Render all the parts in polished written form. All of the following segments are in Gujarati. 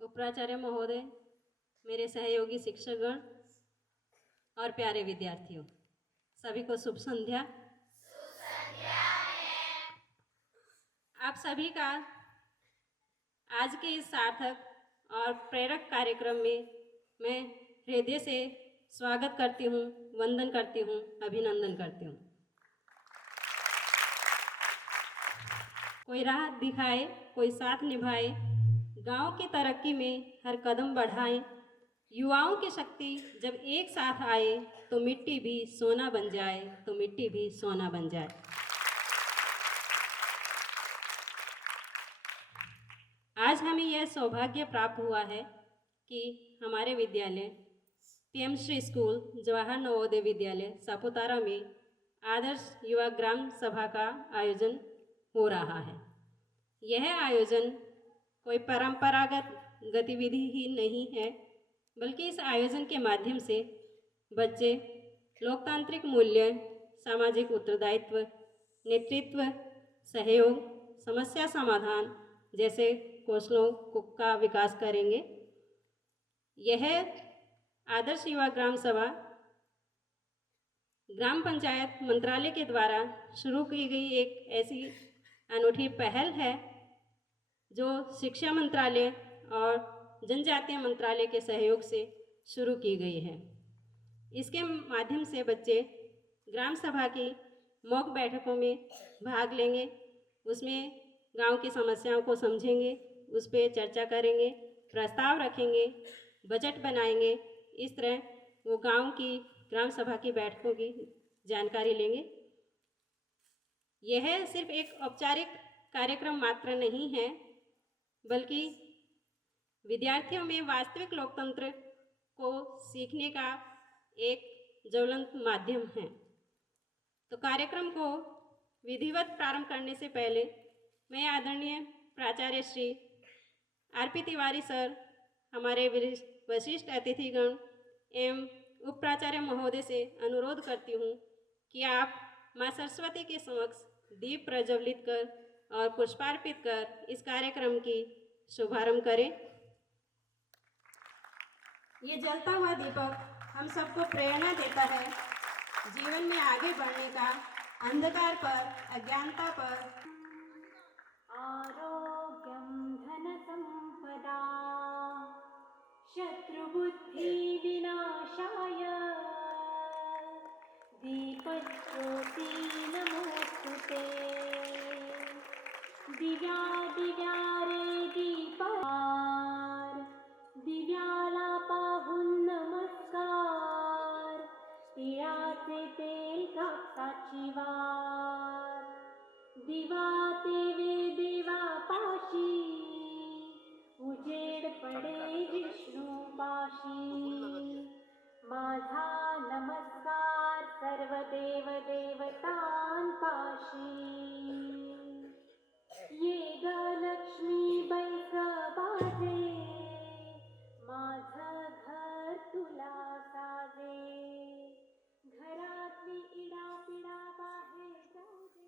उपप्राचार्य महोदय, मेरे सहयोगी शिक्षकगण और प्यारे विद्यार्थियों, सभी को शुभ संध्या। आप सभी का आज के इस सार्थक और प्रेरक कार्यक्रम में मैं हृदय से स्वागत करती हूँ, वंदन करती हूँ, अभिनंदन करती हूँ। कोई राह दिखाए, कोई साथ निभाए, गांव की तरक्की में हर कदम बढ़ाएं। युवाओं की शक्ति जब एक साथ आए तो मिट्टी भी सोना बन जाए, तो मिट्टी भी सोना बन जाए। आज हमें यह सौभाग्य प्राप्त हुआ है कि हमारे विद्यालय पीएम श्री स्कूल जवाहर नवोदय विद्यालय सापुतारा में आदर्श युवा ग्राम सभा का आयोजन हो रहा है। यह आयोजन कोई परंपरागत गतिविधि ही नहीं है, बल्कि इस आयोजन के माध्यम से बच्चे लोकतांत्रिक मूल्य, सामाजिक उत्तरदायित्व, नेतृत्व, सहयोग, समस्या समाधान जैसे कौशलों का विकास करेंगे। यह आदर्श युवा ग्राम सभा ग्राम पंचायत मंत्रालय के द्वारा शुरू की गई एक ऐसी अनूठी पहल है जो शिक्षा मंत्रालय और जनजातीय मंत्रालय के सहयोग से शुरू की गई है। इसके माध्यम से बच्चे ग्राम सभा की मॉक बैठकों में भाग लेंगे, उसमें गांव की समस्याओं को समझेंगे, उस पर चर्चा करेंगे, प्रस्ताव रखेंगे, बजट बनाएंगे। इस तरह वो गांव की ग्राम सभा की बैठकों की जानकारी लेंगे। यह सिर्फ एक औपचारिक कार्यक्रम मात्र नहीं है, बल्कि विद्यार्थियों में वास्तविक लोकतंत्र को सीखने का एक ज्वलंत माध्यम है। तो कार्यक्रम को विधिवत प्रारंभ करने से पहले मैं आदरणीय प्राचार्य श्री आरपी तिवारी सर, हमारे वरिष्ठ अतिथिगण एवं उप प्राचार्य महोदय से अनुरोध करती हूँ कि आप माँ सरस्वती के समक्ष दीप प्रज्वलित कर और पुष्पार्पित कर इस कार्यक्रम की शुभारंभ करें। ये जलता हुआ दीपक हम सबको प्रेरणा देता है जीवन में आगे बढ़ने का, अंधकार पर, अज्ञानता पर। आरोग्यं धन संपदा शत्रुबुद्धि विनाशाय दीपज्योति नमोस्तुते। दिव्या दिव्या रे दीपार, दिव्याला पाहून नमस्कार, तिळाचे तेल कापसाची वार, दिवा देवे देवा पाशी, उजेड पडे विष्णू पाशी। माझा नमस्कार वाजे, माझं घर तुला साजे, घरातली इडापिडा बाहेर जाऊ दे.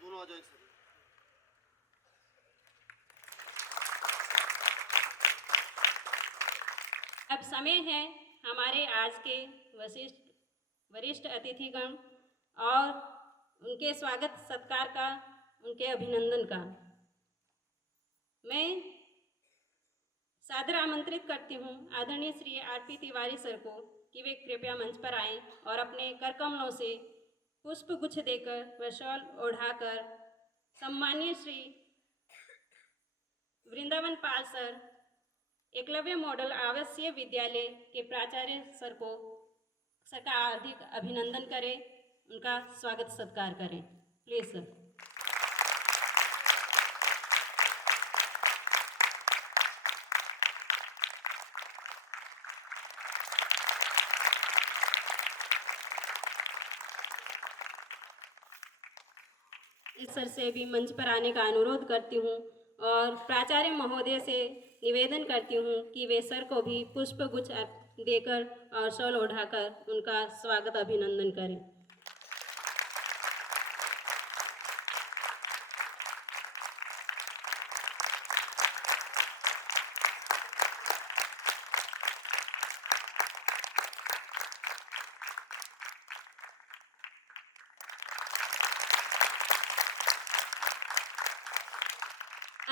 दोनों आ जाए सर. अब समय है हमारे आज के वरिष्ठ अतिथिगण और उनके स्वागत सत्कार का, उनके अभिनंदन का. मैं सादर आमंत्रित करती हूँ आदरणीय श्री आर.पी. तिवारी सर को कि वे कृपया मंच पर आएं और अपने कर कमलों से पुष्प गुच्छ देकर व शॉल ओढ़ाकर सम्मानीय श्री वृंदावन पाल सर, एकलव्य मॉडल आवासीय विद्यालय के प्राचार्य सर का हार्दिक अभिनंदन करें, उनका स्वागत सत्कार करें. Please sir. इस सर से भी मंच पर आने का अनुरोध करती हूँ और प्राचार्य महोदय से निवेदन करती हूँ कि वे सर को भी पुष्प गुच्छ देकर और शॉल ओढ़ाकर उनका स्वागत अभिनंदन करें.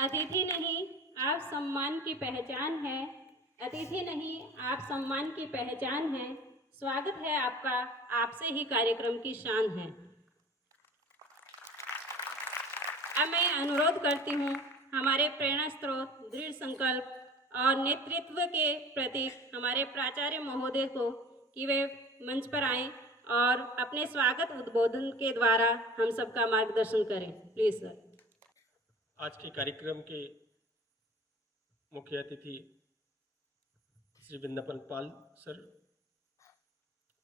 अतिथि नहीं आप सम्मान की पहचान है, अतिथि नहीं आप सम्मान की पहचान है, स्वागत है आपका, आपसे ही कार्यक्रम की शान है. अब मैं अनुरोध करती हूँ हमारे प्रेरणा स्रोत, दृढ़ संकल्प और नेतृत्व के प्रतीक हमारे प्राचार्य महोदय को कि वे मंच पर आएं और अपने स्वागत उद्बोधन के द्वारा हम सबका मार्गदर्शन करें. Please sir. आज के कार्यक्रम के मुख्य अतिथि श्री वृंदावन पाल सर,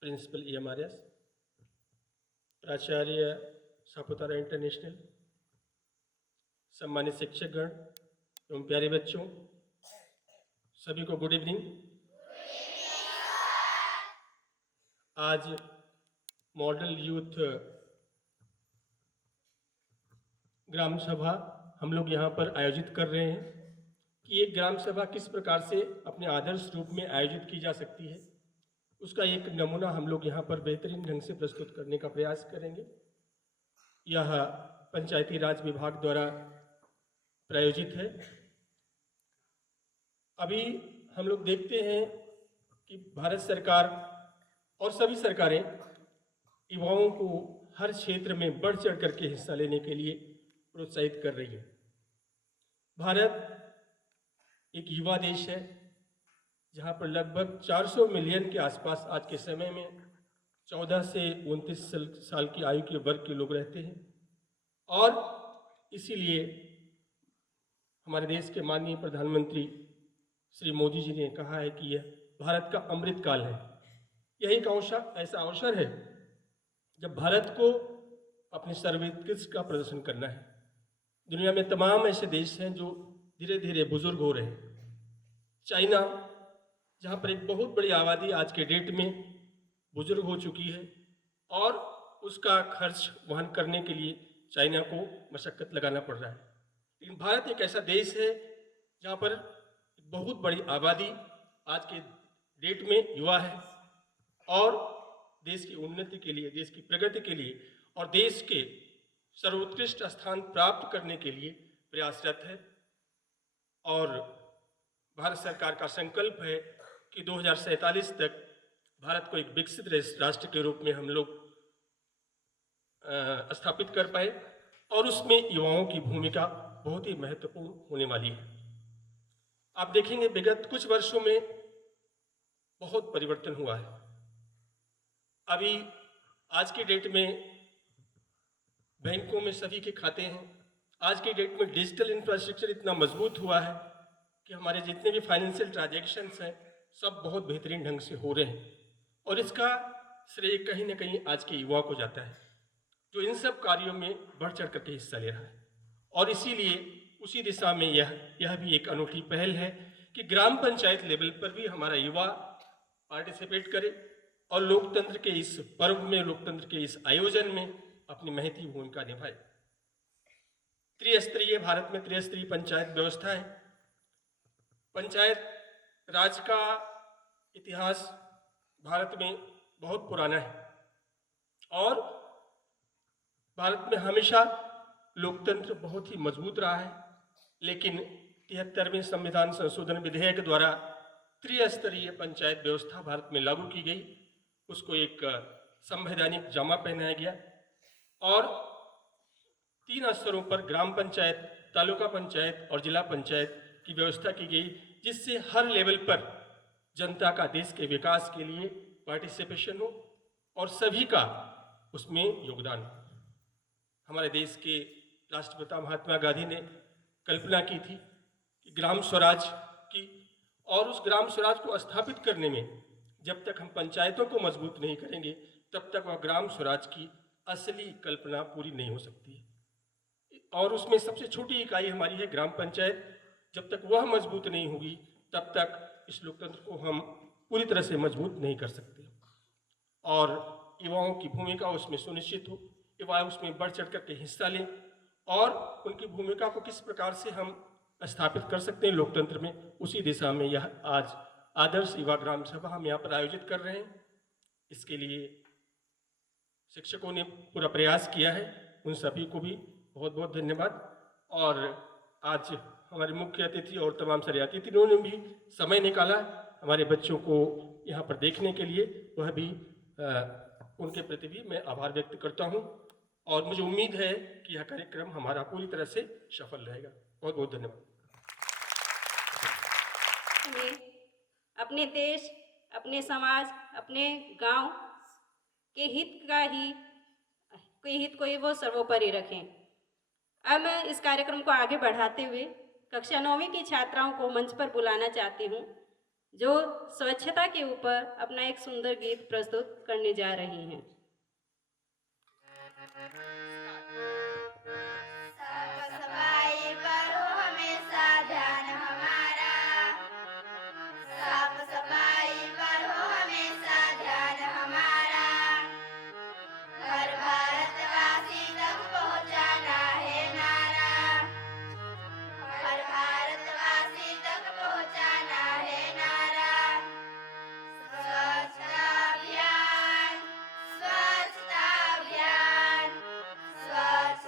प्रिंसिपल EMRS, प्राचार्य सापुतारा इंटरनेशनल, सम्मानित शिक्षकगण एवं प्यारे बच्चों, सभी को गुड इवनिंग. आज मॉडल यूथ ग्राम सभा हम लोग यहाँ पर आयोजित कर रहे हैं कि एक ग्राम सभा किस प्रकार से अपने आदर्श रूप में आयोजित की जा सकती है, उसका एक नमूना हम लोग यहाँ पर बेहतरीन ढंग से प्रस्तुत करने का प्रयास करेंगे. यह पंचायती राज विभाग द्वारा प्रायोजित है. अभी हम लोग देखते हैं कि भारत सरकार और सभी सरकारें युवाओं को हर क्षेत्र में बढ़ चढ़ करके हिस्सा लेने के लिए प्रोत्साहित कर रही है. भारत एक युवा देश है जहाँ पर लगभग 400 मिलियन के आसपास आज के समय में 14 से 29 साल की आयु के वर्ग के लोग रहते हैं और इसीलिए हमारे देश के माननीय प्रधानमंत्री श्री मोदी जी ने कहा है कि यह भारत का अमृत काल है। यही एक ऐसा अवसर है जब भारत को अपने सर्वोत्कृष्ट का प्रदर्शन करना है। दुनिया में तमाम ऐसे देश हैं जो धीरे धीरे बुजुर्ग हो रहे हैं। चाइना, जहाँ पर एक बहुत बड़ी आबादी आज के डेट में बुजुर्ग हो चुकी है और उसका खर्च वहन करने के लिए चाइना को मशक्क़त लगाना पड़ रहा है, लेकिन भारत एक ऐसा देश है जहाँ पर बहुत बड़ी आबादी आज के डेट में युवा है और देश की उन्नति के लिए, देश की प्रगति के लिए और देश के सर्वोत्कृष्ट स्थान प्राप्त करने के लिए प्रयासरत है। और भारत सरकार का संकल्प है कि 2047 तक भारत को एक विकसित राष्ट्र के रूप में हम लोग स्थापित कर पाए और उसमें युवाओं की भूमिका बहुत ही महत्वपूर्ण होने वाली है। आप देखेंगे विगत कुछ वर्षों में बहुत परिवर्तन हुआ है। अभी आज की डेट में बैंकों में सभी के खाते हैं। आज की डेट में डिजिटल इंफ्रास्ट्रक्चर इतना मजबूत हुआ है कि हमारे जितने भी फाइनेंशियल ट्रांजैक्शंस हैं सब बहुत बेहतरीन ढंग से हो रहे हैं और इसका श्रेय कहीं ना कहीं आज के युवा को जाता है जो इन सब कार्यों में बढ़ चढ़ करके हिस्सा ले रहा है। और इसीलिए उसी दिशा में यह भी एक अनूठी पहल है कि ग्राम पंचायत लेवल पर भी हमारा युवा पार्टिसिपेट करे और लोकतंत्र के इस पर्व में, लोकतंत्र के इस आयोजन में अपनी महती भूमिका निभाए। त्रिस्तरीय, भारत में त्रिस्तरीय पंचायत व्यवस्था है। पंचायत राज का इतिहास भारत में बहुत पुराना है और भारत में हमेशा लोकतंत्र बहुत ही मजबूत रहा है, लेकिन 73वें संविधान संशोधन विधेयक द्वारा त्रिस्तरीय पंचायत व्यवस्था भारत में लागू की गई। उसको एक संवैधानिक जामा पहनाया गया और 3 स्तरों पर ग्राम पंचायत, तालुका पंचायत और जिला पंचायत की व्यवस्था की गई, जिससे हर लेवल पर जनता का देश के विकास के लिए पार्टिसिपेशन हो और सभी का उसमें योगदान हो। हमारे देश के राष्ट्रपिता महात्मा गांधी ने कल्पना की थी कि ग्राम स्वराज की, और उस ग्राम स्वराज को स्थापित करने में जब तक हम पंचायतों को मजबूत नहीं करेंगे तब तक वह ग्राम स्वराज की असली कल्पना पूरी नहीं हो सकती है। और उसमें सबसे छोटी इकाई हमारी है ग्राम पंचायत। जब तक वह मजबूत नहीं होगी तब तक इस लोकतंत्र को हम पूरी तरह से मजबूत नहीं कर सकते और युवाओं की भूमिका उसमें सुनिश्चित हो, युवा उसमें बढ़ चढ़ करके हिस्सा लें और उनकी भूमिका को किस प्रकार से हम स्थापित कर सकते हैं लोकतंत्र में, उसी दिशा में यह आज आदर्श युवा ग्राम सभा हम यहाँ पर आयोजित कर रहे हैं। इसके लिए शिक्षकों ने पूरा प्रयास किया है, उन सभी को भी बहुत बहुत धन्यवाद। और आज हमारे मुख्य अतिथि और तमाम सारे अतिथियों ने भी समय निकाला हमारे बच्चों को यहाँ पर देखने के लिए, वह भी उनके प्रति भी मैं आभार व्यक्त करता हूँ और मुझे उम्मीद है कि यह कार्यक्रम हमारा पूरी तरह से सफल रहेगा। बहुत बहुत धन्यवाद। हमें अपने देश, अपने समाज, अपने गांव के हित को ही वो सर्वोपरि रखें। अब मैं इस कार्यक्रम को आगे बढ़ाते हुए कक्षा 9वीं की छात्राओं को मंच पर बुलाना चाहती हूँ जो स्वच्छता के ऊपर अपना एक सुंदर गीत प्रस्तुत करने जा रही हैं। स्वच्छता अभियान, स्वच्छ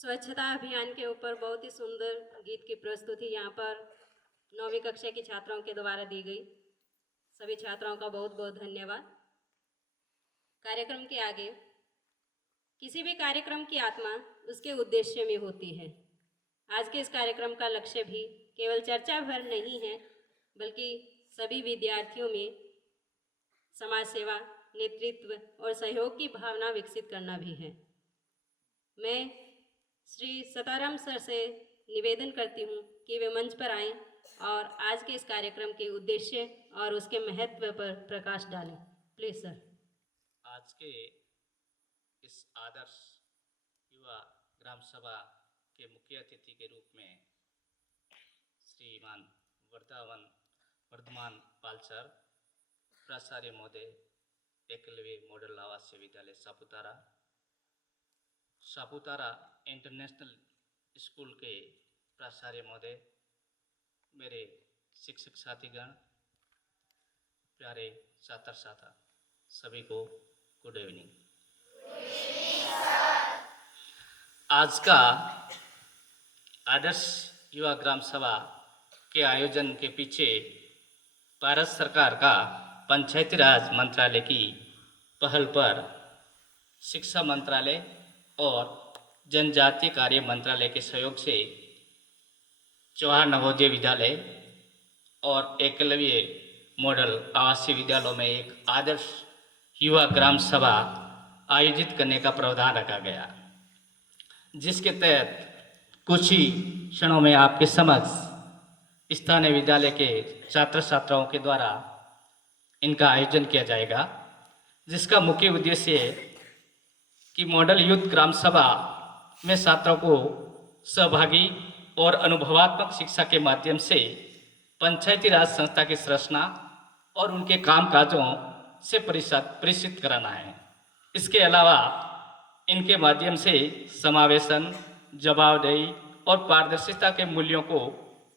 स्वच्छता अभियान के ऊपर बहुत ही सुंदर गीत की प्रस्तुति यहाँ पर 9वीं कक्षा की छात्राओं के द्वारा दी गई। सभी छात्राओं का बहुत बहुत धन्यवाद। कार्यक्रम के आगे, किसी भी कार्यक्रम की आत्मा उसके उद्देश्य में होती है। आज के इस कार्यक्रम का लक्ष्य भी केवल चर्चा भर नहीं है, बल्कि सभी विद्यार्थियों में समाज सेवा, नेतृत्व और सहयोग की भावना विकसित करना भी है। मैं श्री सताराम सर से निवेदन करती हूँ कि वे मंच पर आएं और आज के इस कार्यक्रम के उद्देश्य और उसके महत्व पर प्रकाश डालें। Please sir. आज के इस आदर्श युवा ग्राम सभा के मुख्य अतिथि के रूप में श्रीमान वर्धमान पाल सर, प्राचार्य महोदय, एकलव्य मॉडल आवासीय विद्यालय सापुतारा इंटरनेशनल स्कूल के प्राचार्य महोदय, मेरे शिक्षक साथीगण, प्यारे छात्र छात्रा, सभी को गुड इवनिंग। आज का आदर्श युवा ग्राम सभा के आयोजन के पीछे भारत सरकार का पंचायती राज मंत्रालय की पहल पर शिक्षा मंत्रालय और जनजातीय कार्य मंत्रालय के सहयोग से जवाहर नवोदय विद्यालय और एकलव्य मॉडल आवासीय विद्यालयों में एक आदर्श युवा ग्राम सभा आयोजित करने का प्रावधान रखा गया, जिसके तहत कुछ ही क्षणों में आपके समक्ष स्थानीय विद्यालय के छात्र छात्राओं के द्वारा इनका आयोजन किया जाएगा, जिसका मुख्य उद्देश्य है कि मॉडल यूथ ग्राम सभा में छात्रों को सहभागी और अनुभवात्मक शिक्षा के माध्यम से पंचायती राज संस्था की संरचना और उनके कामकाजों से परिचित कराना है। इसके अलावा इनके माध्यम से समावेशन, जवाबदेही और पारदर्शिता के मूल्यों को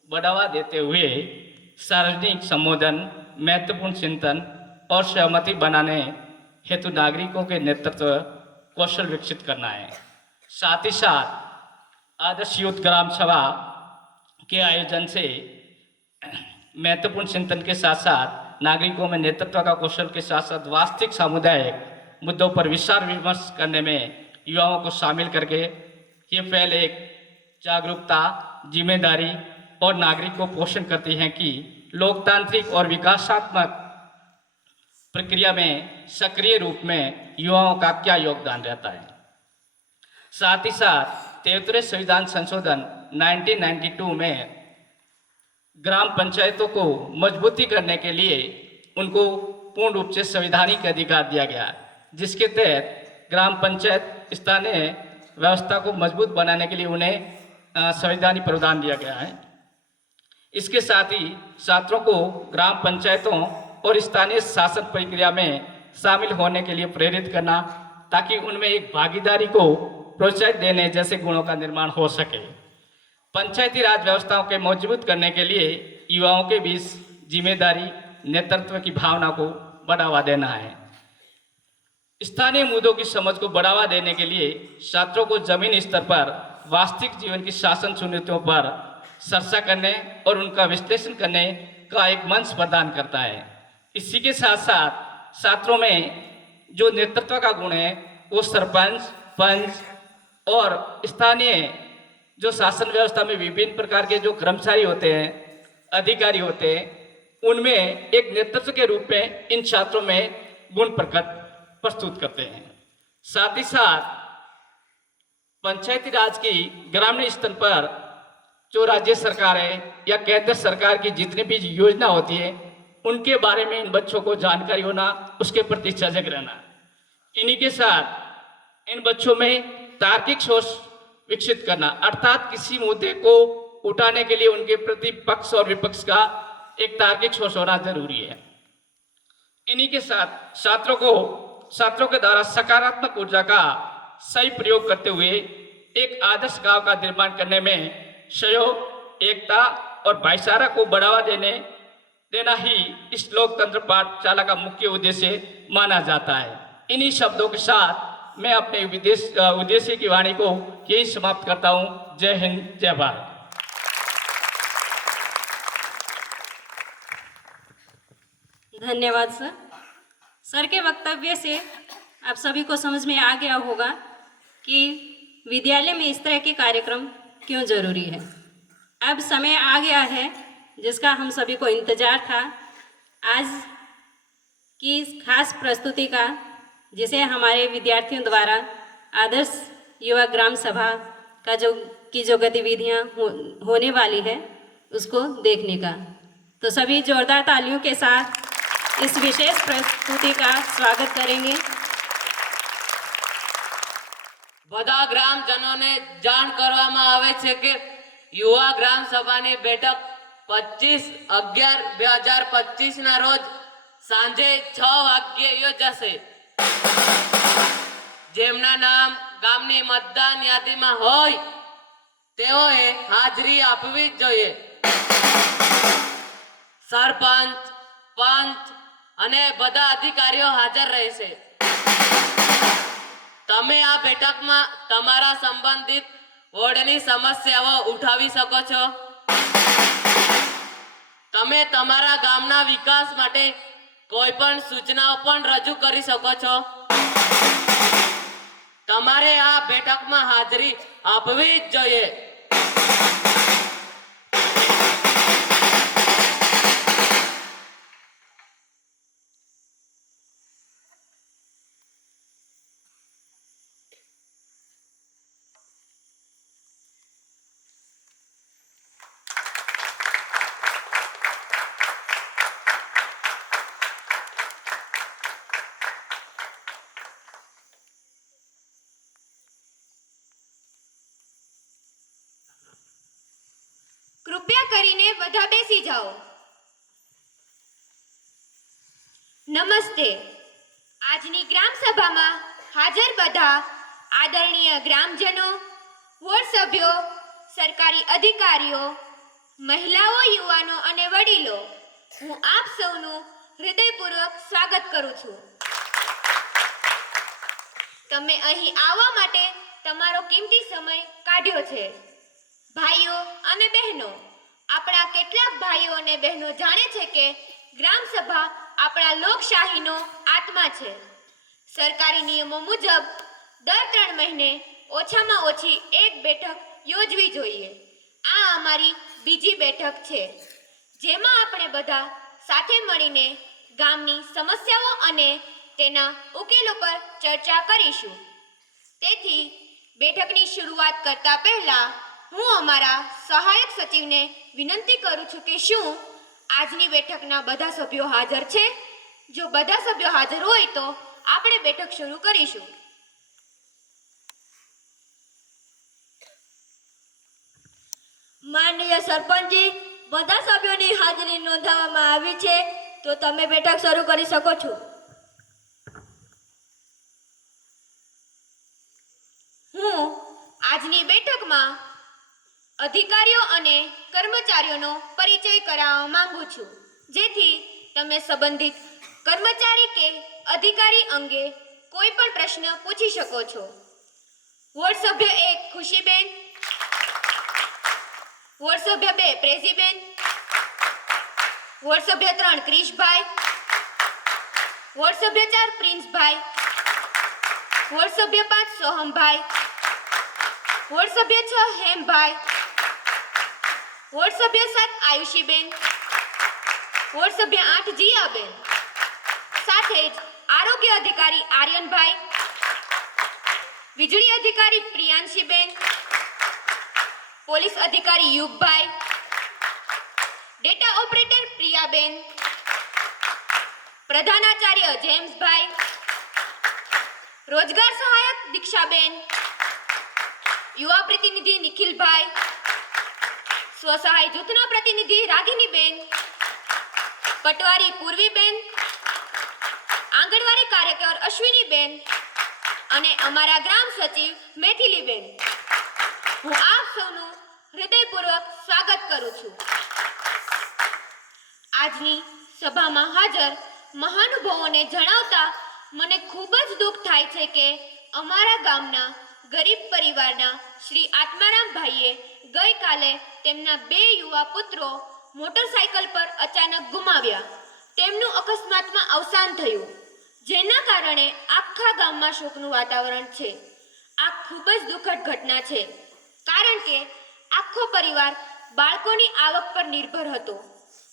बढ़ावा देते हुए सार्वजनिक संबोधन, महत्वपूर्ण चिंतन और सहमति बनाने हेतु नागरिकों के नेतृत्व कौशल विकसित करना है। साथ ही साथ आदर्श यूथ ग्राम सभा के आयोजन से महत्वपूर्ण चिंतन के साथ साथ नागरिकों में नेतृत्व का कौशल के साथ साथ वास्तविक सामुदायिक मुद्दों पर विचार विमर्श करने में युवाओं को शामिल करके ये पहले एक जागरूकता, जिम्मेदारी और नागरिक को पोषण करती हैं कि लोकतांत्रिक और विकासात्मक प्रक्रिया में सक्रिय रूप में युवाओं का क्या योगदान रहता है। साथ ही साथ 73वें संविधान संशोधन 1992 में ग्राम पंचायतों को मजबूती करने के लिए उनको पूर्ण रूप से संवैधानिक अधिकार दिया गया, जिसके तहत ग्राम पंचायत स्थानीय व्यवस्था को मजबूत बनाने के लिए उन्हें संवैधानिक प्रावधान दिया गया है। इसके साथ ही छात्रों को ग्राम पंचायतों और स्थानीय शासन प्रक्रिया में शामिल होने के लिए प्रेरित करना, ताकि उनमें एक भागीदारी को प्रोत्साहित देने जैसे गुणों का निर्माण हो सके। पंचायती राज व्यवस्थाओं के मजबूत करने के लिए युवाओं के बीच जिम्मेदारी, नेतृत्व की भावना को बढ़ावा देना है। स्थानीय मुद्दों की समझ को बढ़ावा देने के लिए छात्रों को जमीनी स्तर पर वास्तविक जीवन की शासन चुनौतियों पर चर्चा करने और उनका विश्लेषण करने का एक मंच प्रदान करता है। इसी के साथ साथ छात्रों में जो नेतृत्व का गुण है वो सरपंच, पंच और स्थानीय जो शासन व्यवस्था में विभिन्न प्रकार के जो कर्मचारी होते हैं, अधिकारी होते हैं, उनमें एक नेतृत्व के रूप में इन छात्रों में गुण प्रस्तुत करते हैं। साथ ही साथ पंचायती राज की ग्रामीण स्तर पर जो राज्य सरकार है या केंद्र सरकार की जितनी भी योजना होती है, उनके बारे में इन बच्चों को जानकारी होना, उसके प्रति सजग रहना। इन्हीं के साथ इन बच्चों में तार्किक सोच विकसित करना, अर्थात किसी मुद्दे को उठाने के लिए उनके प्रति पक्ष और विपक्ष का एक तार्किक सोच होना जरूरी है। इन्हीं के साथ छात्रों के द्वारा सकारात्मक ऊर्जा का सही प्रयोग करते हुए एक आदर्श गांव का निर्माण करने में सहयोग, एकता और भाईचारा को बढ़ावा देना ही इस लोकतंत्र पाठशाला का मुख्य उद्देश्य माना जाता है। इन्हीं शब्दों के साथ मैं अपने उद्देश्य की वाणी को यही समाप्त करता हूँ। जय हिंद, जय भारत। धन्यवाद सर। सर के वक्तव्य से आप सभी को समझ में आ गया होगा कि विद्यालय में इस तरह के कार्यक्रम क्यों जरूरी है। अब समय आ गया है जिसका हम सभी को इंतजार था, आज की इस खास प्रस्तुति का, जिसे हमारे विद्यार्थियों द्वारा आदर्श युवा ग्राम सभा का जो गतिविधियां होने वाली है उसको देखने का। तो सभी जोरदार तालियों के साथ इस विशेष प्रस्तुति का स्वागत करेंगे। બધા ગ્રામજનોને જાણ કરવામાં આવે છે કે યુવા ગ્રામ સભાની બેઠક 25/11/2025 ના રોજ સાંજે 6 વાગ્યે યોજાશે। જેમના નામ ગામની મતદાન યાદીમાં હોય તેઓએ હાજરી આપવી જ જોઈએ। સરપંચ, પંચ અને બધા અધિકારીઓ હાજર રહેશે। તમે આ બેઠકમાં તમારા સંબંધિત વોર્ડની સમસ્યાઓ ઉઠાવી શકો છો। તમે તમારા ગામના વિકાસ માટે કોઈ પણ સૂચનાઓ પણ રજૂ કરી શકો છો। તમારે આ બેઠકમાં હાજરી આપવી જ જોઈએ। કૃપયા કરીને બધા બેસી જાઓ। નમસ્તે। આજની ગ્રામ સભામાં હાજર બધા આદરણીય ગ્રામજનો, વોર્ડ સભ્યો, સરકારી અધિકારીઓ, મહિલાઓ, યુવાનો અને વડીલો, હું આપ સૌનું હૃદયપૂર્વક સ્વાગત કરું છું। તમે અહીં આવવા માટે તમારો કિંમતી સમય કાઢ્યો છે। ભાઈઓ અને બહેનો, આપણા કેટલાક ભાઈઓ અને બહેનો જાણે છે કે ગ્રામ સભા આપણા લોકશાહીનો આત્મા છે। સરકારી નિયમો મુજબ દર 3 મહિને ઓછામાં ઓછી એક બેઠક યોજવી જોઈએ। આ અમારી બીજી બેઠક છે, જેમાં આપણે બધા સાથે મળીને ગામની સમસ્યાઓ અને તેના ઉકેલો પર ચર્ચા કરીશું। તેથી બેઠકની શરૂઆત કરતા પહેલા હું અમારા સહાયક સચિવને વિનંતી કરું છું કે શું આજની બેઠકના બધા સભ્યો હાજર છે? જો બધા સભ્યો હાજર હોય તો આપણે બેઠક શરૂ કરીશું। માનનીય સરપંચજી, બધા સભ્યોની હાજરી નોંધાવવામાં આવી છે, તો તમે બેઠક શરૂ કરી શકો છો। હું આજની બેઠકમાં અધિકારીઓ અને કર્મચારીઓનો પરિચય કરાવવા માંગુ છું, જેથી તમે સંબંધિત કર્મચારી કે અધિકારી અંગે કોઈ પણ પ્રશ્ન પૂછી શકો છો। વોર્ડ સભ્ય 1 ખુશીબેન, વોર્ડ સભ્ય 2 પ્રેસીબેન, વોર્ડ સભ્ય 3 ક્રિશભાઈ, વોર્ડ સભ્ય 4 પ્રિન્સભાઈ, વોર્ડ સભ્ય 5 સોહમભાઈ, વોર્ડ સભ્ય 6 હેમભાઈ, વોર્ડ સભ્ય 7 આયુષીબેન, વોર્ડ સભ્ય 8 જીયાબેન, સાથે જ આરોગ્ય અધિકારી આર્યનભાઈ, વીજળી અધિકારી પ્રિયાંશીબેન, પોલીસ અધિકારી યુગભાઈ, ડેટા ઓપરેટર પ્રિયાબેન, પ્રધાનાચાર્ય જેમ્સભાઈ, રોજગાર સહાયક દીક્ષાબેન, યુવા પ્રતિનિધિ નિખિલભાઈ, સ્વસહાય જૂથના પ્રતિનિધિ રાગિનીબેન, પટવારી પૂર્વીબેન, આંગણવાડી કાર્યકર અશ્વિનીબેન અને અમારા ગ્રામ સચિવ મેથિલીબેન, હું આપ સૌનું હૃદયપૂર્વક સ્વાગત કરું છું। આજની સભામાં હાજર મહાનુભાવોને જણાવતા મને ખૂબ જ દુઃખ થાય છે કે અમારા ગામના ગરીબ પરિવારના શ્રી આત્મારામભાઈએ ગઈકાલે તેમના 2 યુવા પુત્રો મોટરસાયકલ પર અચાનક ગુમાવ્યા. તેમનું અકસ્માતમાં અવસાન થયું, જેના કારણે આખા ગામમાં શોકનું વાતાવરણ છે. આ ખૂબ જ દુઃખદ ઘટના છે, કારણ કે આખો પરિવાર બાળકોની આવક પર નિર્ભર હતો.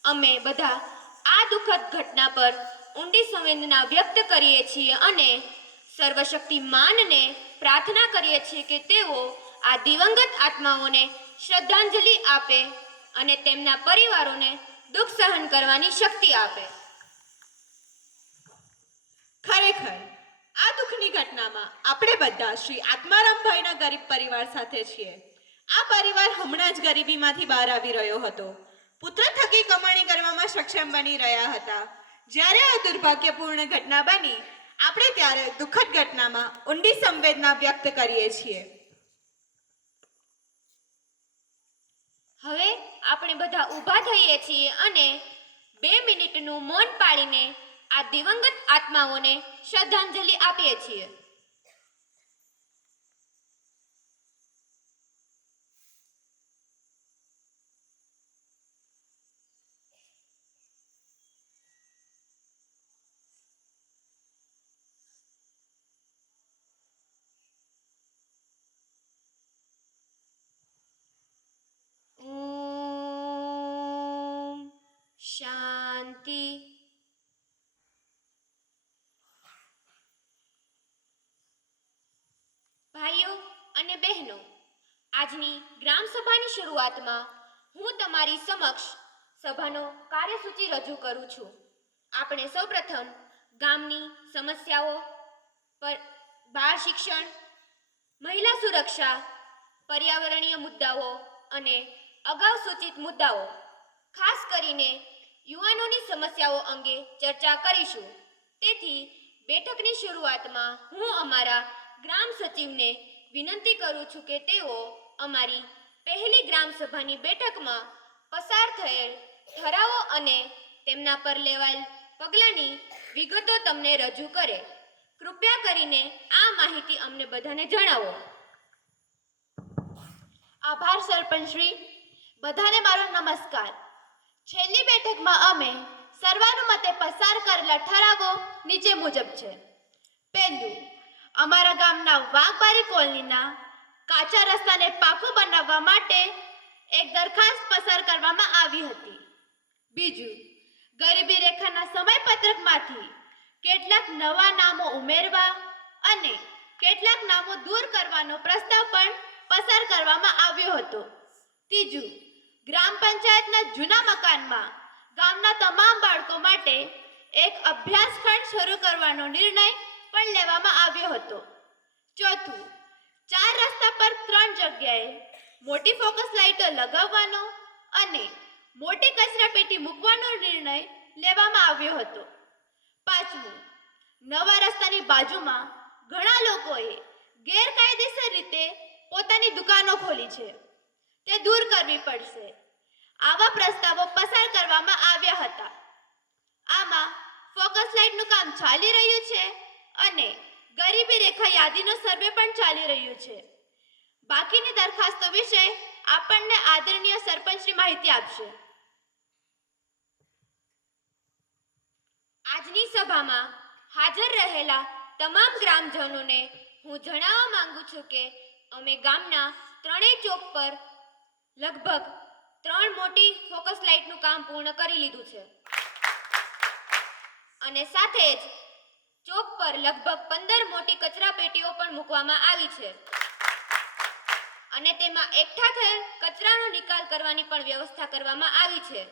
અમે બધા આ દુઃખદ ઘટના પર ઊંડી સંવેદના વ્યક્ત કરીએ છીએ અને સર્વશક્તિમાનને પ્રાર્થના કરીએ છીએ કે તેઓ આ દિવંગત આત્માઓને શ્રદ્ધાંજલિ આપે અને તેમના પરિવારોને દુઃખ સહન કરવાની શક્તિ આપે. ખરેખર આ દુઃખની ઘટનામાં આપણે બધા શ્રી આત્મારામભાઈના ગરીબ પરિવાર સાથે છીએ. આ પરિવાર હમણાં જ ગરીબીમાંથી બહાર આવી રહ્યો હતો. પુત્ર થકી કમાણી કરવામાં સક્ષમ બની રહ્યા હતા. જ્યારે આ દુર્ભાગ્યપૂર્ણ ઘટના બની, આપણે ત્યારે દુઃખદ ઘટનામાં ઊંડી સંવેદના વ્યક્ત કરીએ છીએ. હવે આપણે બધા ઊભા થઈએ છીએ અને 2 મિનિટનું મૌન પાળીને આ દિવંગત આત્માઓને શ્રદ્ધાંજલિ આપીએ છીએ. ઓમ શાંતિ. ભાઈઓ અને બહેનો, આજની ગ્રામ સભાની શરૂઆતમાં હું તમારી સમક્ષ સભાનો કાર્યસૂચિ રજૂ કરું છું. આપણે સૌપ્રથમ ગામની સમસ્યાઓ પર બાળ શિક્ષણ, મહિલા સુરક્ષા, પર્યાવરણીય મુદ્દાઓ અને અગાઉ સૂચિત મુદ્દાઓ, ખાસ કરીને યુવાનોની સમસ્યાઓ અંગે ચર્ચા કરીશું. તેથી બેઠકની શરૂઆતમાં હું અમારા ગ્રામ સચિવને વિનંતી કરું છું કે તેઓ અમારી પહેલી ગ્રામ સભાની બેઠકમાં પસાર થયેલ ઠરાવો અને તેમના પર લેવાયેલ પગલાંની વિગતો તમને રજૂ કરે. કૃપયા કરીને આ માહિતી અમને બધાને જણાવો. આભાર સરપંચશ્રી. બધાને મારો નમસ્કાર. છેલ્લી બેઠકમાં અમે સર્વાનુમતે પસાર કરેલા ઠરાવો નીચે મુજબ છે. પહેલું, અમારા ગામના વાઘબારી કોલોનીના કાચા રસ્તાને પાકો બનાવવા માટે એક દરખાસ્ત પસાર કરવામાં આવી હતી. બીજું, ગરીબી રેખાના સમયપત્રકમાંથી કેટલાક નવા નામો ઉમેરવા અને કેટલાક નામો દૂર કરવાનો પ્રસ્તાવ પણ પસાર કરવામાં આવ્યો હતો. ત્રીજું, ગ્રામ પંચાયતના જૂના મકાનમાં ગામના તમામ બાળકો માટે એક અભ્યાસ ખંડ શરૂ કરવાનો નિર્ણય પણ લેવામાં આવ્યો હતો. ચોથું, 4 રસ્તા પર 3 જગ્યાએ મોટી ફોકસ લાઇટો લગાવવાનો અને મોટી કચરા પેટી મૂકવાનો નિર્ણય લેવામાં આવ્યો હતો. પાંચમું, નવા રસ્તાની બાજુમાં ઘણા લોકોએ ગેરકાયદેસર રીતે પોતાની દુકાનો ખોલી છે, તે દૂર કરવી પડશે. આવા પ્રસ્તાવો પસાર કરવામાં આવ્યા હતા. આમાં ફોકસ લાઇટનું કામ ચાલી રહ્યું છે અને ગરીબી રેખા યાદીનો સર્વે પણ ચાલી રહ્યું છે. બાકીની દરખાસ્તો વિશે આપણને આદરણીય સરપંચની માહિતી આપશે. આજની સભામાં હાજર રહેલા તમામ ગ્રામજનોને હું જણાવવા માંગુ છું કે અમે ગામના 3 ચોક પર લગભગ 3 મોટી ફોકસ લાઇટનું કામ પૂર્ણ કરી લીધું છે અને સાથે જ ચોક પર લગભગ 15 મોટી કચરા પેટીઓ પણ મૂકવામાં આવી છે અને તેમાં એકઠા થયેલ કચરાનો નિકાલ કરવાની પણ વ્યવસ્થા કરવામાં આવી છે.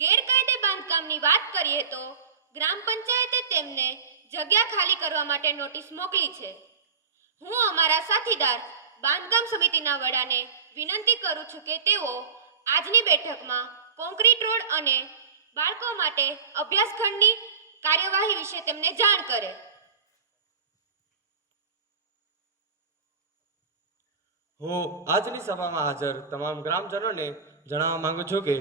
ગેરકાયદે બાંધકામની વાત કરીએ તો ગ્રામ પંચાયતે તેમને જગ્યા ખાલી કરવા માટે નોટિસ મોકલી છે. હું અમારા સાથીદાર બાંધકામ સમિતિના વડાને વિનંતી કરું છું કે તેઓ આજની બેઠકમાં કોન્ક્રીટ રોડ અને બાળકો માટે અભ્યાસખંડની કાર્યવાહી વિશે તેમને જાણ કરે. હું આજની સભામાં હાજર તમામ ગ્રામજનોને જણાવવા માંગુ છું કે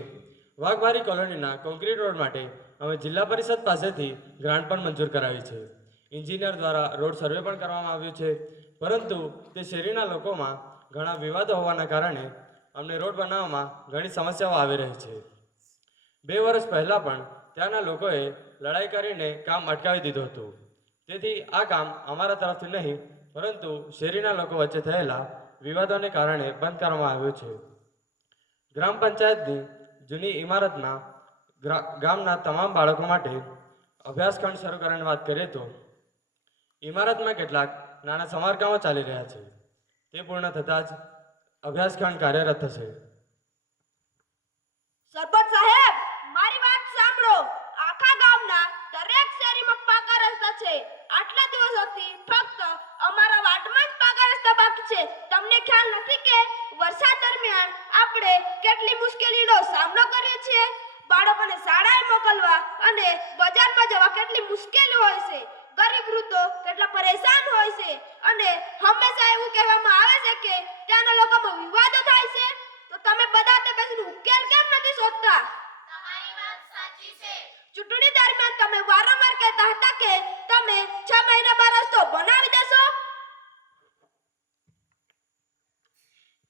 વાઘબારી કોલોનીના કોન્ક્રીટ રોડ માટે અમે જિલ્લા પરિષદ પાસેથી ગ્રાન્ટ પણ મંજૂર કરાવી છે. એન્જિનિયર દ્વારા રોડ સર્વે પણ કરવામાં આવ્યું છે, પરંતુ તે શેરીના લોકોમાં ઘણા વિવાદો હોવાના કારણે અમને રોડ બનાવવામાં ઘણી સમસ્યાઓ આવી રહી છે. 2 વર્ષ પહેલાં પણ ત્યાંના લોકોએ લડાઈ કરીને કામ અટકાવી દીધું હતું. તેથી આ કામ અમારા તરફથી નહીં, પરંતુ શેરીના લોકો વચ્ચે થયેલા વિવાદોને કારણે બંધ કરવામાં આવ્યું છે. ગ્રામ પંચાયતની જૂની ઇમારતમાં ગામના તમામ બાળકો માટે અભ્યાસખંડ શરૂ કરવાની વાત કરીએ તો ઇમારતમાં કેટલાક નાના સમારકામો ચાલી રહ્યા છે. તે પૂર્ણ થતાં જ અભ્યાસખંડ કાર્યરત થશે. સરપંચ સાહેબ, મારી વાત સાંભળો. આખા ગામના દરેક શેરીમાં પાકા રસ્તા છે. આટલા દિવસોથી ફક્ત અમારા વાડમાં જ પાકા રસ્તા બાકી છે. તમને ખ્યાલ નથી કે વરસાદ દરમિયાન આપણે કેટલી મુશ્કેલીનો સામનો કરીએ છીએ? બાળકોને શાળાએ મોકલવા અને બજારમાં જવા કેટલી મુશ્કેલી હોય છે. ગરીબ વૃદ્ધો કેટલા પરેશાન હોય છે અને હંમેશા એવું કહેવામાં આવે છે કે ત્યાંના લોકોમાં વિવાદો થાય છે. તો તમે બધા તે બેસીને ઉકેલ કેમ નથી શોધતા? તમારી વાત સાચી છે. ચૂંટણી દરમિયાન તમે વારંવાર કહેતા હતા કે તમે 6 મહિનામાં રસ્તો બનાવી દેશો.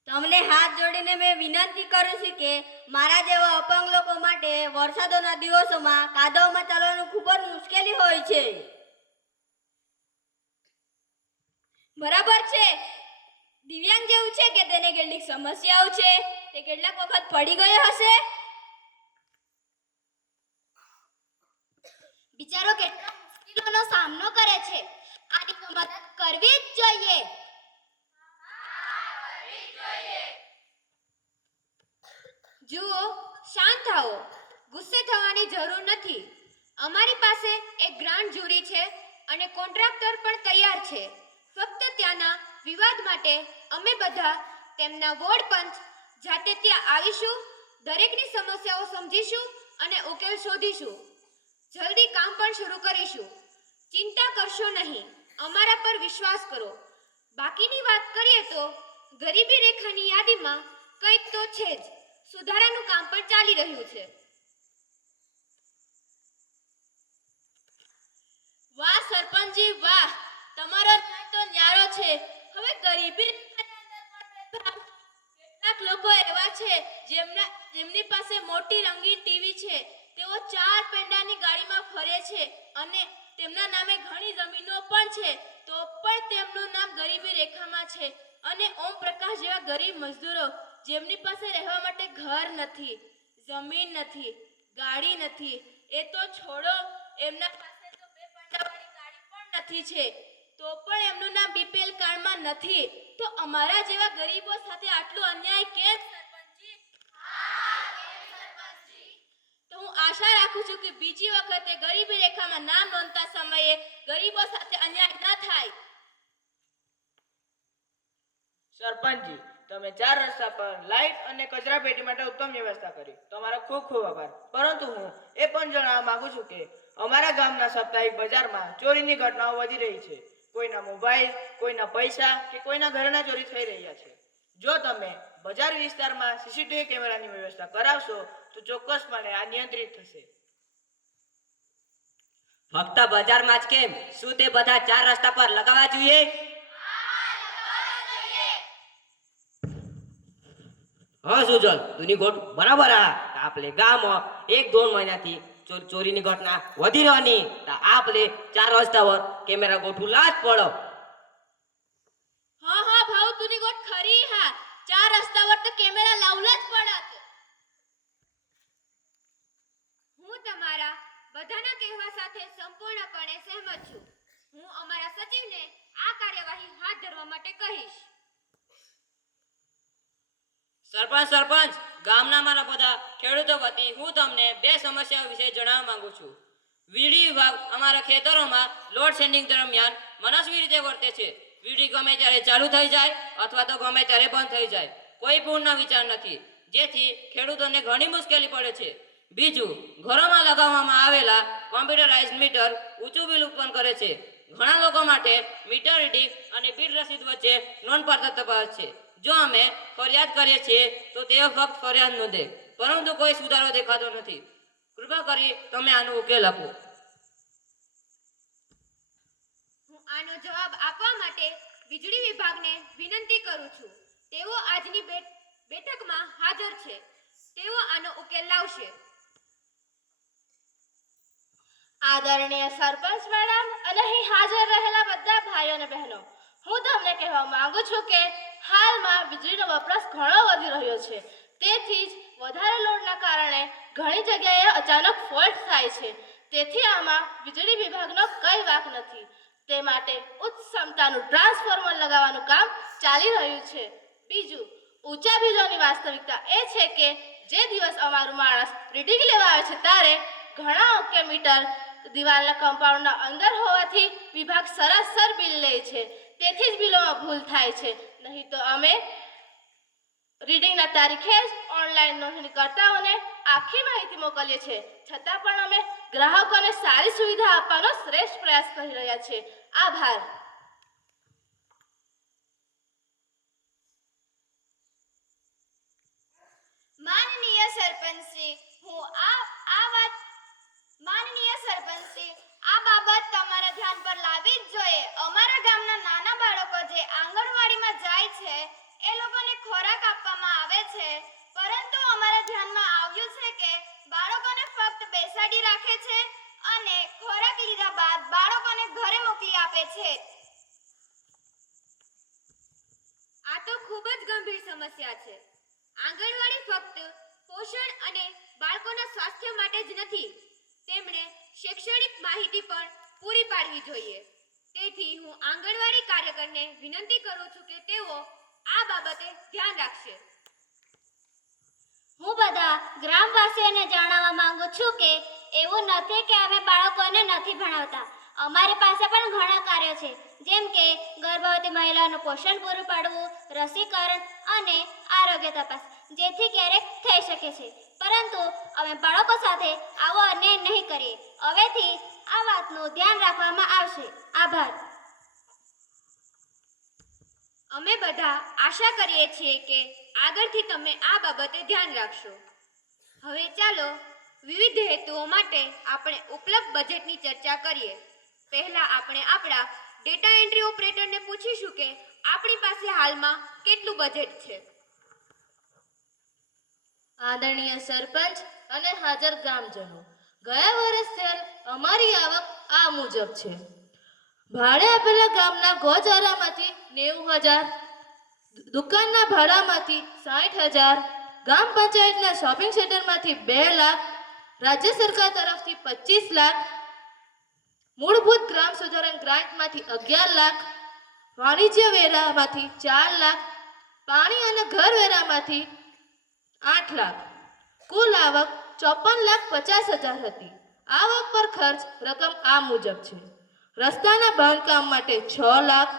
તમને હાથ જોડીને મેં વિનંતી કરું છું કે મારા જેવા અપંગ લોકો માટે વરસાદોના દિવસોમાં કાદવમાં ચાલવાનું ખૂબ જ મુશ્કેલી હોય છે. બરાબર છે. દિવ્યાંગ જેવું છે કે તેને કેટલીક સમસ્યાઓ છે. તે કેટલાક વખત પડી ગયો હશે. બિચારો કેટલા મુશ્કેલીઓનો સામનો કરે છે. આની મદદ કરવી જ જોઈએ. જુઓ, શાંત થાઓ. ગુસ્સે થવાની જરૂર નથી. અમારી પાસે એક ગ્રાન્ટ જ્યુરી છે અને કોન્ટ્રાક્ટર પણ તૈયાર છે. ફક્ત ત્યાંના વિવાદ માટે અમે બધા તેમના વોર્ડ પંચ જાતે ત્યાં આવીશું, દરેકની સમસ્યાઓ સમજીશું અને ઉકેલ શોધીશું. જલ્દી કામ પણ શરૂ કરીશું. ચિંતા કરશો નહીં, અમારા પર વિશ્વાસ કરો. બાકીની વાત કરીએ તો ગરીબી રેખાની યાદીમાં કંઈક તો છે જ. સુધારાનું કામ પણ ચાલી રહ્યું છે. વાહ સરપંચજી વાહ, તમારો ન્યાય તો ન્યારો છે. હવે ગરીબી કેટલાક લોકો એવા છે જેમની પાસે મોટી રંગીન ટીવી છે. તેઓ 4 પેંડાની ગાડીમાં ફરે છે અને તેમના નામે ઘણી જમીનો પણ છે, તો પણ તેમનું નામ ગરીબી રેખામાં છે. અને ઓમ પ્રકાશ જેવા ગરીબ મજદૂરો જેમની પાસે રહેવા માટે ઘર નથી, જમીન નથી, ગાડી નથી, એ તો છોડો, એમના પાસે તો 2 પાંડાવાળી ગાડી પણ નથી છે, તો પણ એમનું નામ બીપીએલ કાર્ડમાં નથી. તો અમારા જેવા ગરીબો સાથે આટલો અન્યાય કેમ સરપંચજી? તો હું આશા રાખું છું કે બીજી વખતે ગરીબી રેખામાં નામ નોંધતા સમયે ગરીબો સાથે અન્યાય ન થાય. સરપંચજી, તમે 4 રસ્તા પર લાઇટ અને કચરા પેટી માટે ઉત્તમ વ્યવસ્થા કરી. તમારો ખૂબ ખૂબ આભાર. પરંતુ હું એ પણ જણાવવા માંગુ છું કે અમારા ગામના સાપ્તાહિક બજારમાં ચોરીની ઘટનાઓ વધી રહી છે. કોઈના મોબાઈલ, કોઈના પૈસા કે કોઈના ઘરના ચોરી થઈ રહ્યા છે. જો તમે બજાર વિસ્તારમાં સીસીટીવી કેમેરાની વ્યવસ્થા કરાવશો તો ચોક્કસપણે આ નિયંત્રિત થશે. ફક્ત બજારમાં જ કેમ, શું તે બધા 4 રસ્તા પર લગાવવા જોઈએ? હા સુજલ, તુની ગોટ બરાબર. આપણે ગામમાં 1-2 મહિનાથી ચોરીની ઘટના વધી રહેવાની. આપણે 4 રસ્તા પર કેમેરા ગોઠવું લાજ પડો. હા હા ભાવ, તુની ગોટ ખરી. હા, 4 રસ્તા પર તો કેમેરા લાવલા જ પડત. હું તમારા બધાના કહેવા સાથે સંપૂર્ણપણે સહેમત છું. હું અમારા સચિવને આ કાર્યવાહી હાથ ધરવા માટે કહીશ. સરપંચ, ગામના મારા બધા ખેડૂતો વતી હું તમને 2 સમસ્યાઓ વિશે જણાવવા માંગુ છું. વીજળી વિભાગ અમારા ખેતરોમાં લોડ શેડિંગ દરમિયાન મનસ્વી રીતે વર્તે છે. વીજળી ગમે ત્યારે ચાલુ થઈ જાય અથવા તો ગમે ત્યારે બંધ થઈ જાય. કોઈ પૂર્ણ વિચાર નથી, જેથી ખેડૂતોને ઘણી મુશ્કેલી પડે છે. બીજું, ઘરોમાં લગાવવામાં આવેલા કોમ્પ્યુટરાઇઝ્ડ મીટર ઊંચું બિલ ઉત્પન્ન કરે છે. ઘણા લોકો માટે મીટર રીડિંગ અને બિલ રસીદ વચ્ચે નોંધપાત્ર તફાવત છે. જો અમે ફરિયાદ કરીએ છીએ તો તેઓ ફક્ત ફરિયાદ નોંધે, પરંતુ કોઈ સુધારો દેખાતો નથી. કૃપા કરી તમે આનો ઉકેલ આપો. આનો જવાબ આપવા માટે વીજળી વિભાગને વિનંતી કરું છું. તેઓ આજની બેઠકમાં હાજર છે. તેઓ આનો ઉકેલ લાવશે. આદરણીય સરપંચ મેડમ અને અહીં હાજર રહેલા બધા ભાઈઓ અને બહેનો, હું તમને કહેવા માંગુ છું કે હાલમાં વીજળીનો વપરાશ ઘણો વધી રહ્યો છે. તેથી જ વધારે લોડના કારણે ઘણી જગ્યાએ અચાનક ફોલ્ટ થાય છે. તેથી આમાં વીજળી વિભાગનો કંઈ વાંક નથી. તે માટે ઉચ્ચ ક્ષમતાનું ટ્રાન્સફોર્મર લગાવવાનું કામ ચાલી રહ્યું છે. બીજું, ઊંચા બિલોની વાસ્તવિકતા એ છે કે જે દિવસ અમારું માણસ રીડિંગ લેવા આવે છે ત્યારે ઘણા ઓકે મીટર દિવાલના કમ્પાઉન્ડના અંદર હોવાથી વિભાગ સરાસર બિલ લે છે. તેથી જ બિલોમાં ભૂલ થાય છે. નહીં તો અમે રીડિંગના તારીખે જ ઓનલાઈન નોંધણીકર્તાઓને આખી માહિતી મોકલીએ છીએ. છતાં પણ અમે ગ્રાહકોને સારી સુવિધા આપવાનો શ્રેષ્ઠ પ્રયાસ કરી રહ્યા છીએ. આભાર. માનનીય સરપંચશ્રી, માનનીય સરપંચશ્રી, આ બાબત તમારા ધ્યાન પર લાવવી જ જોઈએ. અમારા ગામના નાના બાળકો જે આંગણવાડીમાં જાય છે એ લોકોને ખોરાક આપવામાં આવે છે, પરંતુ અમારા ધ્યાનમાં આવ્યું છે કે બાળકોને ફક્ત બેસાડી રાખે છે અને ખોરાક લીધા બાદ બાળકોને ઘરે મોકલી આપે છે. આ તો ખૂબ જ ગંભીર સમસ્યા છે. આંગણવાડી ફક્ત પોષણ અને બાળકોના સ્વાસ્થ્ય માટે જ નથી, તેમણે શૈક્ષણિક માહિતી પણ પૂરી પાડવી જોઈએ. તેથી હું આંગણવાડી કાર્યકરને વિનંતી કરું છું કે તેઓ આ બાબતે ધ્યાન રાખશે. હું બધા ગ્રામવાસીઓને જણાવવા માંગુ છું કે એવું નથી કે અમે બાળકોને નથી ભણાવતા. અમારી પાસે પણ ઘણા કાર્યો છે, જેમ કે ગર્ભવતી મહિલાઓનું પોષણ પૂરું પાડવું, રસીકરણ અને આરોગ્ય તપાસ, જેથી ક્યારેક થઈ શકે છે. પરંતુ અમે બાળકો સાથે આવો અન્યાય નહીં કરીએ. હવેથી આ વાતનું ધ્યાન રાખવામાં આવશે. આભાર. અમે બધા આશા કરીએ છીએ કે આગળથી તમે આ બાબતે ધ્યાન રાખશો. હવે ચાલો વિવિધ હેતુઓ માટે આપણે ઉપલબ્ધ બજેટની ચર્ચા કરીએ. પહેલા આપણે આપણા ડેટા એન્ટ્રી ઓપરેટરને પૂછીશું કે આપણી પાસે હાલમાં કેટલું બજેટ છે. આદરણીય સરપંચ અને હાજર ગ્રામજનો, ગયા વર્ષે અમારી આવક આ મુજબ છે. ભાડે આપેલા ગામના ગોચારામાંથી 90,000, દુકાનના ભાડામાંથી 60,000, ગ્રામ પંચાયતના શોપિંગ સેન્ટરમાંથી 2 લાખ, રાજ્ય સરકાર તરફથી 25 લાખ, મૂળભૂત ગ્રામ સુધારણ ગ્રાન્ટમાંથી 11 લાખ, વાણિજ્ય વેરામાંથી 4 લાખ, પાણી અને ઘર વેરામાંથી 8 લાખ, કુલ આવક 54,50,000 હતી. આવક પર ખર્ચ રકમ આ મુજબ છે. રસ્તાના બાંધકામ માટે 6 લાખ,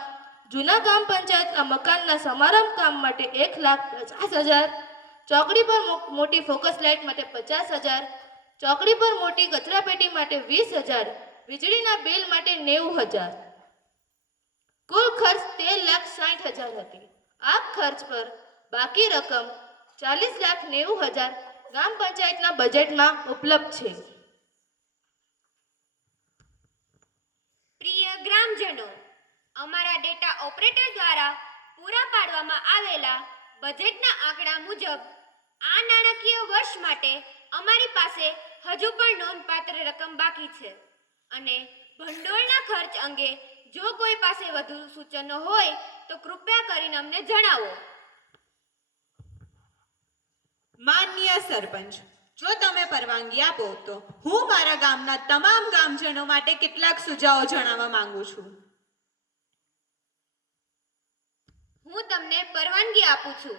જૂના ગ્રામ પંચાયતના મકાનના સમારંભ કામ માટે 1,50,000, ચોકડી પર મોટી ફોકસ લાઇટ માટે 50,000, ચોકડી પર મોટી કચરાપેટી માટે 20,000, વીજળીના બિલ માટે 90,000. કુલ ખર્ચ 13,60,000 હતી. આ ખર્ચ પર બાકી રકમ 40,90,000 ગ્રામ પંચાયતના બજેટમાં ઉપલબ્ધ છે. પ્રિય ગ્રામજનો, અમારા ડેટા ઓપરેટર દ્વારા પૂરા પાડવામાં આવેલા બજેટના આંકડા મુજબ આ નાણાકીય વર્ષ માટે અમારી પાસે હજુ પણ નોંધપાત્ર રકમ બાકી છે અને ભંડોળના ખર્ચ અંગે જો કોઈ પાસે વધુ સૂચનો હોય તો કૃપયા કરીને અમને જણાવો. માનનીય સરપંચ, જો તમે પરવાનગી આપો તો હું મારા ગામના તમામ ગામજનો માટે કેટલાક સુઝાવો જણાવવા માંગુ છું. હું તમને પરવાનગી આપું છું.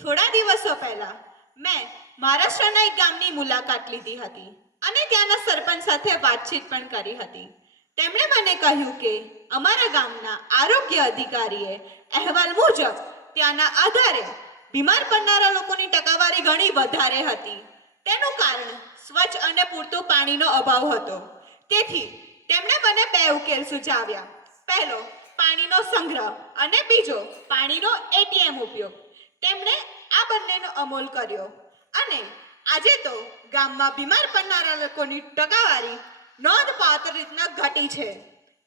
થોડા દિવસો પહેલા મેં મહારાષ્ટ્રના એક ગામની મુલાકાત લીધી હતી અને ત્યાંના સરપંચ સાથે વાતચીત પણ કરી હતી. તેમણે મને કહ્યું કે અમારા ગામના આરોગ્ય અધિકારીએ અહેવાલ મુજબ ત્યાંના આધારે બીમાર પડનારા લોકોની ટકાવારી ઘણી વધારે હતી. તેનું કારણ સ્વચ્છ અને પૂરતું પાણીનો અભાવ હતો. તેથી તેમણે મને 2 ઉકેલ સૂચવ્યા. પહેલો, પાણીનો સંગ્રહ અને બીજો, પાણીનો એટીએમ ઉપયોગ. તેમણે આ બંનેનો અમલ કર્યો અને આજે તો ગામમાં બીમાર પડનારા લોકોની ટકાવારી નોંધપાત્ર રીતના ઘટી છે.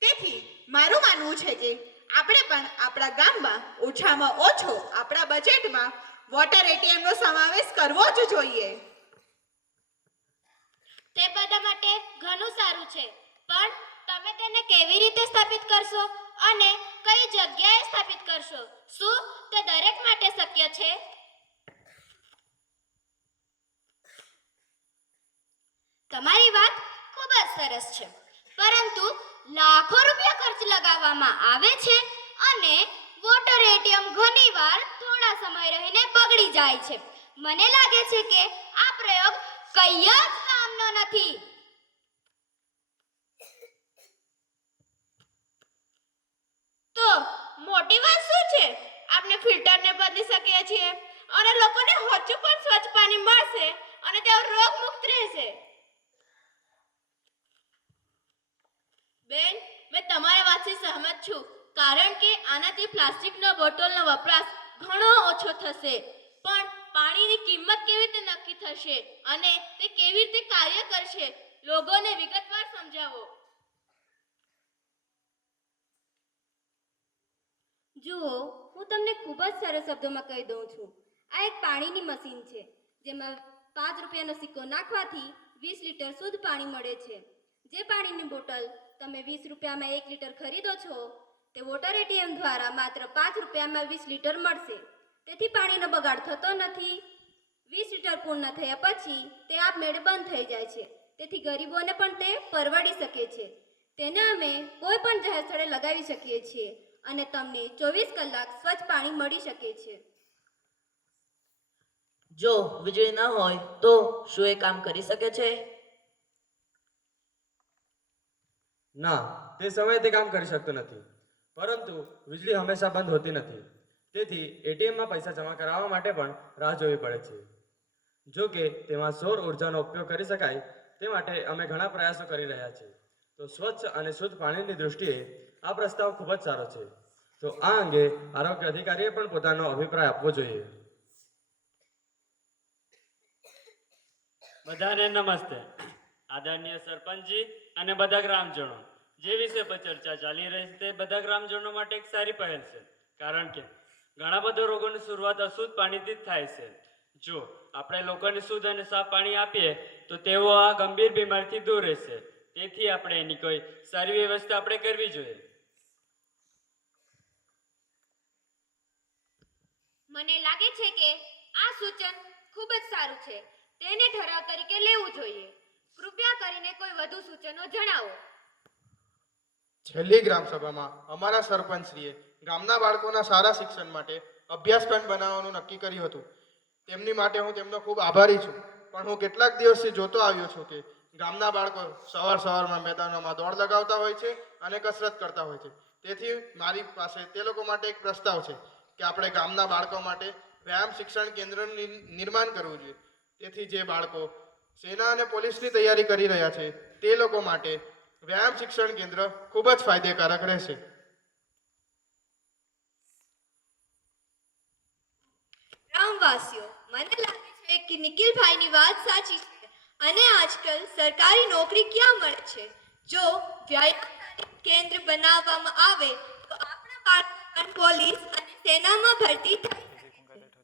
તેથી મારું માનવું છે કે આપણે પણ આપણા ગામમાં ઓછામાં ઓછો આપણા બજેટમાં વોટર એટીએમનો સમાવેશ કરવો જ જોઈએ. તે બધા માટે ઘણું સારું છે, પણ તમે તેને કેવી રીતે સ્થાપિત કરશો અને કઈ જગ્યાએ સ્થાપિત કરશો? શું તે દરેક માટે શક્ય છે? તમારી વાત ખૂબ જ સરસ છે, પરંતુ લાખો રૂપિયા ખર્ચ લગાવવામાં આવે છે અને વોટર એટીએમ ઘણીવાર થોડા સમય રહીને બગડી જાય છે. મને લાગે છે કે આ પ્રયોગ કઈ જ કામનો નથી. તો મોટી વાત શું છે? આપણે ફિલ્ટરને બદલી શકીએ છીએ અને લોકોને હજુ પણ સ્વચ્છ પાણી મળશે અને તેઓ રોગમુક્ત રહેશે. બેન, મેં તમારી વાતથી સહમત છું, કારણ કે આનાથી પ્લાસ્ટિકનો બોટલનો વપરાશ ઘણો ઓછો થશે. પણ પાણીની કિંમત કેવી રીતે નક્કી થશે અને તે કેવી રીતે કાર્ય કરશે? લોકોને વિગતવાર સમજાવો. જુઓ, હું તમને ખૂબ જ સરળ શબ્દોમાં કહી દઉં છું. આ એક પાણીની મશીન છે, જેમાં 5 રૂપિયાનો સિક્કો નાખવાથી 20 લીટર શુદ્ધ પાણી મળે છે. જે પાણીની બોટલ તમે 20 રૂપિયામાં 1 લીટર ખરીદો છો, તે વોટર એટીએમ દ્વારા માત્ર 5 રૂપિયામાં 20 લીટર મળશે. તેથી પાણીનો બગાડ થતો નથી. 20 લીટર પૂર્ણ થયા પછી તે આપમેળે બંધ થઈ જાય છે. તેથી ગરીબોને પણ તે પરવડી શકે છે. તેને અમે કોઈ પણ જાહેર સ્થળે લગાવી શકીએ છીએ અને તમને 24 કલાક સ્વચ્છ પાણી મળી શકે છે. જો વીજળી ન હોય તો શું એ કામ કરી શકે છે? ના, તે સમયે તે કામ કરી શકતું નથી. પરંતુ વીજળી હંમેશા બંધ હોતી નથી. તેથી એટીએમમાં પૈસા જમા કરાવવા માટે પણ રાહ જોવી પડે છે. જો કે તેમાં સૌર ઉર્જાનો ઉપયોગ કરી શકાય તે માટે અમે ઘણા પ્રયાસો કરી રહ્યા છીએ. તો સ્વચ્છ અને શુદ્ધ પાણીની દૃષ્ટિએ આ પ્રસ્તાવ ખૂબ જ સારો છે. તો આ અંગે આરોગ્ય અધિકારીએ પણ પોતાનો અભિપ્રાય આપવો જોઈએ. બધાને નમસ્તે. આદરણીય સરપંચજી અને બધા ગ્રામજનો, જે વિષય પર ચર્ચા ચાલી રહી છે તે બધા ગ્રામજનો માટે એક સારી પહેલ છે, કારણ કે ઘણા બધા રોગોની શરૂઆત અશુદ્ધ પાણીથી જ થાય છે. જો આપણે લોકોને શુદ્ધ અને સાફ પાણી આપીએ તો તેઓ આ ગંભીર બીમારીથી દૂર રહેશે. તેથી આપણે એની કોઈ સારી વ્યવસ્થા આપણે કરવી જોઈએ. મને લાગે છે કે આ સૂચન ખૂબ જ સારું છે. તેને ઠરાવ તરીકે લેવું જોઈએ. કૃપયા કરીને કોઈ વધુ સૂચનો જણાવો. છેલ્લી ગ્રામસભામાં અમારા સરપંચશ્રીએ ગામના બાળકોના સારા શિક્ષણ માટે અભ્યાસખંડ બનાવવાનું નક્કી કર્યું હતું. તેમની માટે હું તેમનો ખૂબ આભારી છું. પણ હું કેટલાક દિવસથી જોતો આવ્યો છું કે ગામના બાળકો સવારમાં મેદાનોમાં દોડ લગાવતા હોય છે અને કસરત કરતા હોય છે. તેથી મારી પાસે તે લોકો માટે એક પ્રસ્તાવ છે કે આપણે ગામના બાળકો માટે વ્યાયામ શિક્ષણ કેન્દ્રનું નિર્માણ કરવું જોઈએ. તેથી જે બાળકો સેના અને પોલીસની તૈયારી કરી રહ્યા છે તે લોકો માટે વ્યાયામ શિક્ષણ કેન્દ્ર ખૂબ જ ફાયદેકારક રહેશે. ગ્રામવાસીઓ, મને લાગે છે કે નિખિલભાઈની વાત સાચી છે અને આજકાલ સરકારી નોકરી ક્યાં મળે છે? જો વ્યાયામ કેન્દ્ર બનાવવામાં આવે તો આપણા બાળકો પણ પોલીસ અને સેનામાં ભરતી થઈ શકે છે.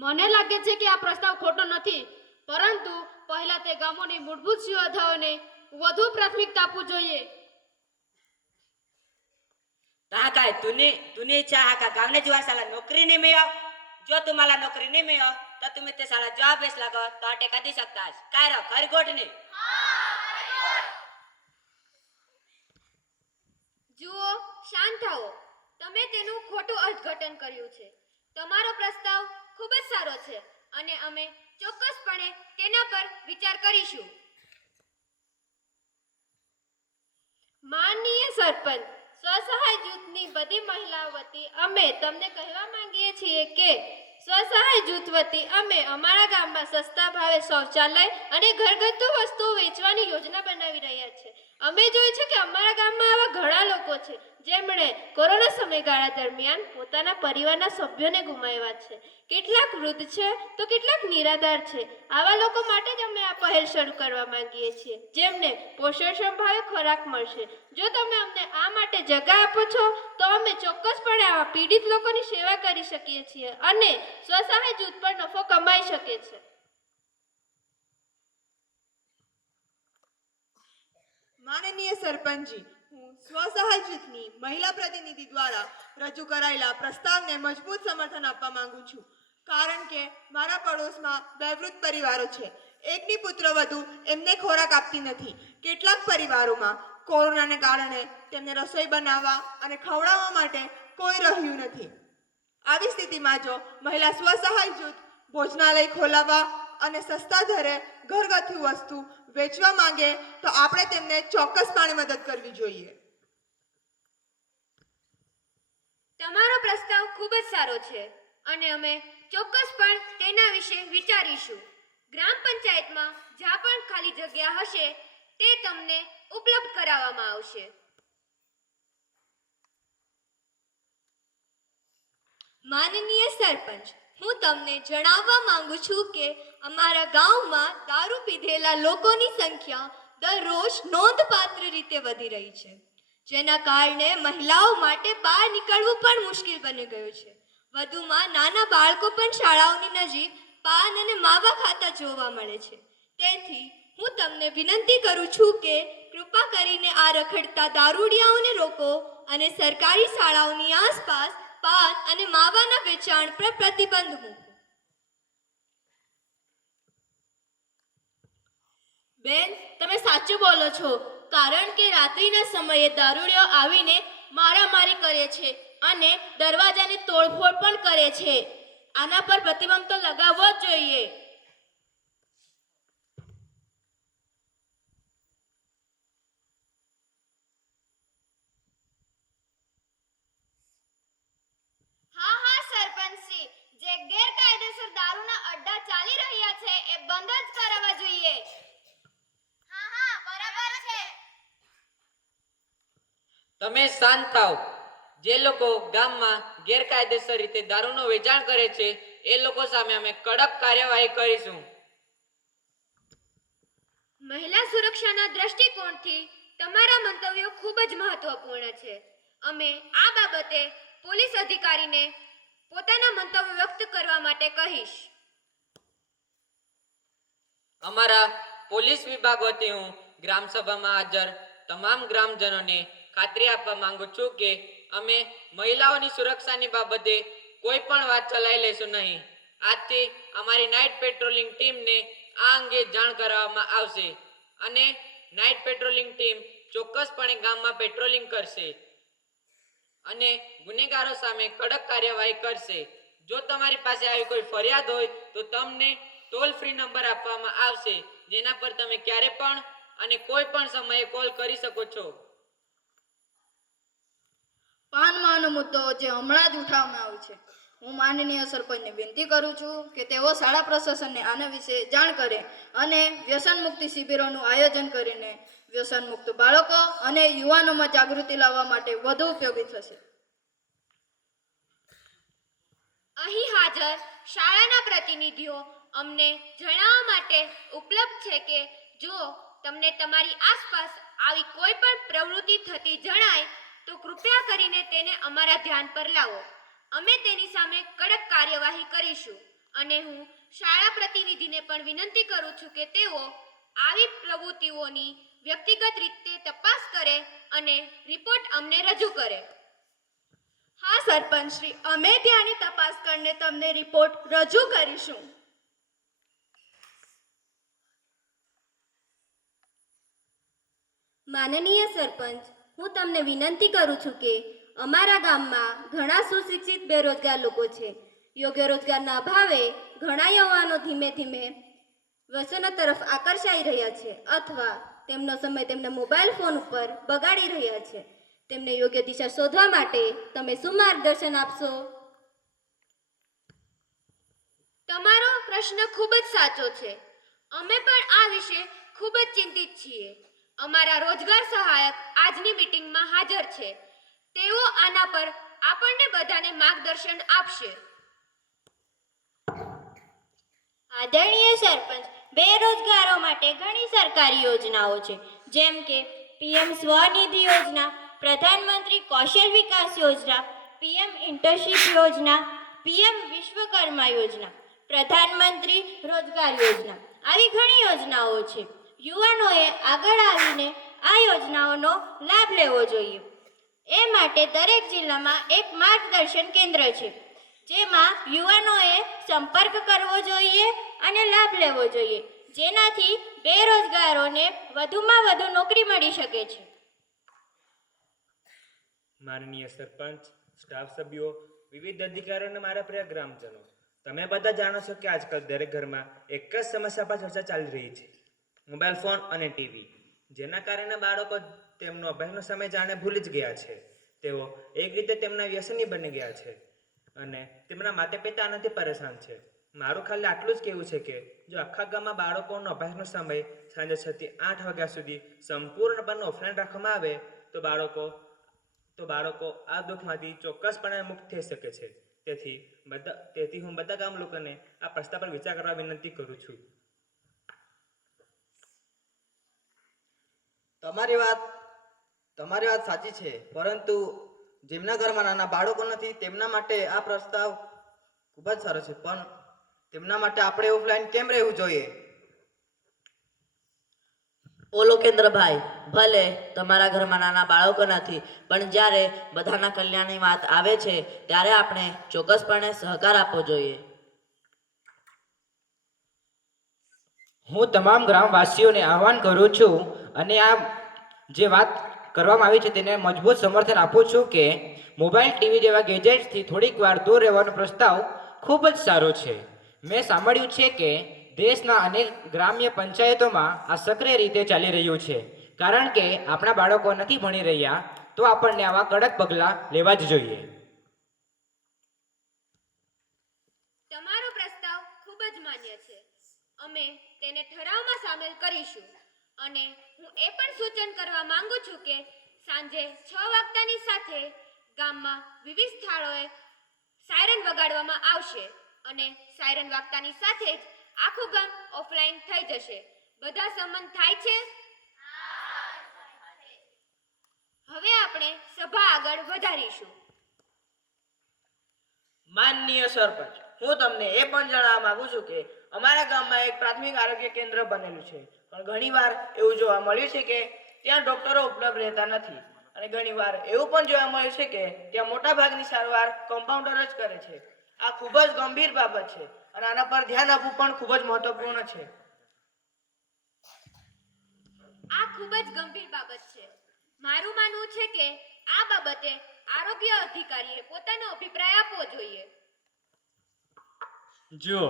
મને લાગે છે કે આ પ્રસ્તાવ ખોટો નથી, પરંતુ પહેલા તે ગામોની મૂળભૂત સુવિધાઓને વધુ પ્રાથમિકતા આપવું જોઈએ. ता काय तूने इच्छा हा का गावने जीवन साला नौकरी नहीं मिळो? जो तुम्हाला नौकरी नहीं मिळो तर तुम्ही ते साला जॉब बेस लागो तो टेका दी सकता काय रो खरी गोट नहीं. જુઓ, શાંત થાઓ. તમે તેનું ખોટું અર્થઘટન કર્યું છે. તમારો પ્રસ્તાવ ખૂબ જ સારો છે અને અમે ચોક્કસપણે તેના પર વિચાર કરીશું. માનનીય સરપંચ, સ્વસહાય જૂથની બધી મહિલાઓ વતી અમે તમને કહેવા માંગીએ છીએ કે સ્વસહાય જૂથ વતી અમે અમારા ગામમાં સસ્તા ભાવે શૌચાલય અને ઘરગથ્થુ વસ્તુઓ વેચવાની યોજના બનાવી રહ્યા છીએ. અમે જોયું છે કે અમારા ગામમાં આવા ઘણા લોકો છે જેમણે કોરોના સમયગાળા દરમિયાન પોતાના પરિવારના સભ્યોને ગુમાવ્યા છે. કેટલાક વૃદ્ધ છે તો કેટલાક નિરાધાર છે. આવા લોકો માટે જ અમે આ પહેલ શરૂ કરવા માંગીએ છીએ જેમને પોષણ સંભાળ્યો ખોરાક મળશે. જો તમે અમને આ માટે જગા આપો છો તો અમે ચોક્કસપણે આવા પીડિત લોકોની સેવા કરી શકીએ છીએ અને સ્વસહાય જૂથ પર નફો કમાઈ શકે છે. માનનીય સરપંચજી, હું સ્વસહાય જૂથની મહિલા પ્રતિનિધિ દ્વારા રજૂ કરાયેલા પ્રસ્તાવને મજબૂત સમર્થન આપવા માંગુ છું, કારણ કે મારા પડોશમાં 2 વૃદ્ધ પરિવારો છે. એકની પુત્રવધુ એમને ખોરાક આપતી નથી. કેટલાક પરિવારોમાં કોરોનાને કારણે તેમને રસોઈ બનાવવા અને ખવડાવવા માટે કોઈ રહ્યું નથી. આવી સ્થિતિમાં જો મહિલા સ્વસહાય જૂથ ભોજનાલય ખોલાવવા અને સસ્તા દરે ઘરગથ્થુ વસ્તુ વેચવા માંગે તો આપણે તેમને ચોક્કસપણે મદદ કરવી જોઈએ. તમારો પ્રસ્તાવ ખૂબ જ સારો છે અને અમે ચોક્કસપણે તેના વિશે વિચારીશું. ગ્રામ પંચાયતમાં જ્યાં પણ ખાલી જગ્યા હશે તે તમને ઉપલબ્ધ કરાવવામાં આવશે. માનનીય સરપંચ, હું તમને જણાવવા માંગુ છું કે અમારા ગામમાં દારૂ પીધેલા લોકોની સંખ્યા દરરોજ નોંધપાત્ર રીતે વધી રહી છે, જેના કારણે મહિલાઓ માટે બહાર નીકળવું પણ મુશ્કેલ બની ગયું છે. વધુમાં નાના બાળકો પણ શાળાઓની નજીક પાન અને માવા ખાતા જોવા મળે છે. તેથી હું તમને વિનંતી કરું છું કે કૃપા કરીને આ રખડતા દારૂડિયાઓને રોકો અને સરકારી શાળાઓની આસપાસ પાન અને માવાના વેચાણ પર પ્રતિબંધ મૂકો. બેન, તમે સાચું બોલો છો, કારણ કે રાત્રિના સમયે દારૂડિયો આવીને મારામારી કરે છે અને દરવાજાની તોડફોડ પણ કરે છે. આના પર પ્રતિબંધ તો લગાવવો જ જોઈએ. હા સરપંચજી, જે ગેરકાયદેસર દારૂના અડ્ડા ચાલી રહ્યા છે એ બંધ જ કરાવવા જોઈએ. હા બરાબર છે. તમે શાંત થાઓ. જે લોકો ગામમાં ગેરકાયદેસર રીતે દારૂનું વેચાણ કરે છે એ લોકો સામે અમે કડક કાર્યવાહી કરીશું. મહિલા સુરક્ષાના દૃષ્ટિકોણથી તમારા મંતવ્યો ખૂબ જ મહત્વપૂર્ણ છે. અમે આ બાબતે પોલીસ અધિકારીને પોતાના મંતવ્યો વ્યક્ત કરવા માટે કહીશ. અમારા પોલીસ વિભાગ વતી હું ગ્રામસભામાં હાજર તમામ ગ્રામજનોને ખાતરી આપવા માંગુ છું કે અમે મહિલાઓની સુરક્ષાની બાબતે કોઈ પણ વાત ચલાવી લેશું નહીં. આજથી અમારી નાઇટ પેટ્રોલિંગ ટીમને આ અંગે જાણ કરવામાં આવશે અને નાઇટ પેટ્રોલિંગ ટીમ ચોક્કસપણે ગામમાં પેટ્રોલિંગ કરશે અને ગુનેગારો સામે કડક કાર્યવાહી કરશે. જો તમારી પાસે આવી કોઈ ફરિયાદ હોય તો તમને ટોલ ફ્રી નંબર આપવામાં આવશે, જેના પર તમે ક્યારે પણ અને કોઈ પણ સમયે કોલ કરી શકો છો. પાનમાંનો મુદ્દો જે હમણાં જ ઉઠાવવામાં આવ્યો છે, હું માનનીય સરપંચને વિનંતી કરું છું કે તેઓ શાળા પ્રશાસનને આના વિશે જાણ કરે અને વ્યસન મુક્તિ શિબિરોનું આયોજન કરીને વ્યસન મુક્ત બાળકો અને યુવાનોમાં જાગૃતિ લાવવા માટે વધુ ઉપયોગી થશે. અહીં હાજર શાળાના પ્રતિનિધિઓ અમને જણાવવા માટે ઉપલબ્ધ છે કે જો તમને તમારી આસપાસ આવી કોઈ પણ પ્રવૃત્તિ થતી જણાય તો કૃપયા કરીને તેને અમારા ધ્યાન પર લાવો. અમે તેની સામે કડક કાર્યવાહી કરીશું અને હું શાળા પ્રતિનિધિને પણ વિનંતી કરું છું કે તેઓ આવી પ્રવૃત્તિઓની વ્યક્તિગત રીતે તપાસ કરે અને રિપોર્ટ અમને રજૂ કરે. હા સરપંચ શ્રી, અમે ત્યાંની તપાસ કરીને તમને રિપોર્ટ રજૂ કરીશું. માનનીય સરપંચ, હું તમને વિનંતી કરું છું કે અમારા ગામમાં ઘણા સુશિક્ષિત બેરોજગાર લોકો છે. યોગ્ય રોજગારના અભાવે ઘણા યુવાનો ધીમે ધીમે વ્યસનો તરફ આકર્ષાઈ રહ્યા છે અથવા તેમનો સમય તેમના મોબાઈલ ફોન ઉપર બગાડી રહ્યા છે. તેમને યોગ્ય દિશા શોધવા માટે તમે શું માર્ગદર્શન આપશો? તમારો પ્રશ્ન ખૂબ જ સાચો છે. અમે પણ આ વિશે ખૂબ જ ચિંતિત છીએ. અમારા રોજગાર સહાયક આજની મીટિંગમાં હાજર છે. તેઓ આના પર આપણને બધાને માર્ગદર્શન આપશે. આદરણીય સરપંચ, બેરોજગારો માટે ઘણી સરકારી યોજનાઓ છે, જેમ કે પીએમ સ્વનિધિ યોજના, પ્રધાનમંત્રી કૌશલ વિકાસ યોજના, પીએમ ઇન્ટર્નશીપ યોજના, પીએમ વિશ્વકર્મા યોજના, પ્રધાનમંત્રી રોજગાર યોજના. આવી ઘણી યોજનાઓ છે. યુવાનોએ આગળ આવીને આ યોજનાઓનો લાભ લેવો જોઈએ. એ માટે દરેક જિલ્લામાં એક માર્ગદર્શન કેન્દ્ર છે, જેમાં યુવાનોએ સંપર્ક કરવો જોઈએ અને લાભ લેવો જોઈએ, જેનાથી બેરોજગારોને વધુમાં વધુ નોકરી મળી શકે છે. માનનીય સરપંચ, સ્ટાફ સભ્યો, વિવિધ અધિકારીઓ અને મારા પ્રિય ગ્રામજનો, તમે બધા જાણો છો કે આજકાલ દરેક ઘરમાં એક જ સમસ્યા પર ચર્ચા ચાલી રહી છે, મોબાઈલ ફોન અને ટીવી. જેના કારણે બાળકો તેમનો અભ્યાસનો સમય જાણે ભૂલી જ ગયા છે. તેઓ એક રીતે તેમના વ્યસની બની ગયા છે અને તેમના માતા પિતા આનાથી પરેશાન છે. મારું ખાલી આટલું જ કહેવું છે કે જો આખા ગામમાં બાળકોનો અભ્યાસનો સમય સાંજે 6 થી 8 વાગ્યા સુધી સંપૂર્ણપણે ઓફલાઈન રાખવામાં આવે તો બાળકો આ દુઃખમાંથી ચોક્કસપણે મુક્ત થઈ શકે છે. તેથી હું બધા ગામ લોકોને આ પ્રસ્તાવ પર વિચાર કરવા વિનંતી કરું છું. તમારી વાત સાચી છે, પરંતુ જેમના ઘરમાં નાના બાળકો નથી તેમના માટે આ પ્રસ્તાવ ખૂબ જ સારો છે, પણ તેમના માટે આપણે ઓફલાઈન કેમ રહેવું જોઈએ? ઓલો કેન્દ્રભાઈ, ભલે તમારા ઘરમાં નાના બાળકો નથી, પણ જ્યારે બધાના કલ્યાણની વાત આવે છે ત્યારે આપણે ચોક્કસપણે સહકાર આપવો જોઈએ. હું તમામ ગ્રામવાસીઓને આહ્વાન કરું છું અને આ જે વાત કરવામાં આવી છે તેને મજબૂત સમર્થન આપું છું કે મોબાઈલ ટીવી જેવા ગેજેટ્સથી થોડીક વાર દૂર રહેવાનો પ્રસ્તાવ ખૂબ જ સારો છે. મેં સાંભળ્યું છે કે દેશના અનેક ગ્રામ્ય પંચાયતોમાં આ સક્રિય રીતે ચાલી રહ્યું છે. કારણ કે આપણા બાળકો નથી ભણી રહ્યા તો આપણને આવા કડક પગલાં લેવા જ જોઈએ. તમારો પ્રસ્તાવ ખૂબ જ માન્ય છે. અમે તેને ઠરાવમાં સામેલ કરીશું અને હું એ પણ સૂચન કરવા માંગુ છું કે સાંજે 6 વાગ્યાની સાથે ગામમાં વિવિધ સ્થળોએ સાયરન વગાડવામાં આવશે અને સાયરન વાગતાની સાથે જ આખું ગામ ઓફલાઈન થઈ જશે. બધા સંમત થાય છે? હવે આપણે સભા આગળ વધારીશું. માનનીય સરપંચ, હું તમને એ પણ જણાવવા માંગુ છું કે અમારા ગામમાં એક પ્રાથમિક આરોગ્ય કેન્દ્ર બનેલું છે, પણ ઘણીવાર એવું જોવા મળ્યું છે કે ત્યાં ડોક્ટરો ઉપલબ્ધ રહેતા નથી અને ઘણીવાર એવું પણ જોવા મળ્યું છે કે ત્યાં મોટા ભાગની સારવાર કમ્પાઉન્ડર જ કરે છે. આ ખૂબ જ ગંભીર બાબત છે અને આના પર ધ્યાન આપવું પણ ખૂબ જ મહત્વપૂર્ણ છે. આ ખૂબ જ ગંભીર બાબત છે. મારું માનવું છે કે આ બાબતે આરોગ્ય અધિકારીએ પોતાનો અભિપ્રાય આપવો જોઈએ. જુઓ,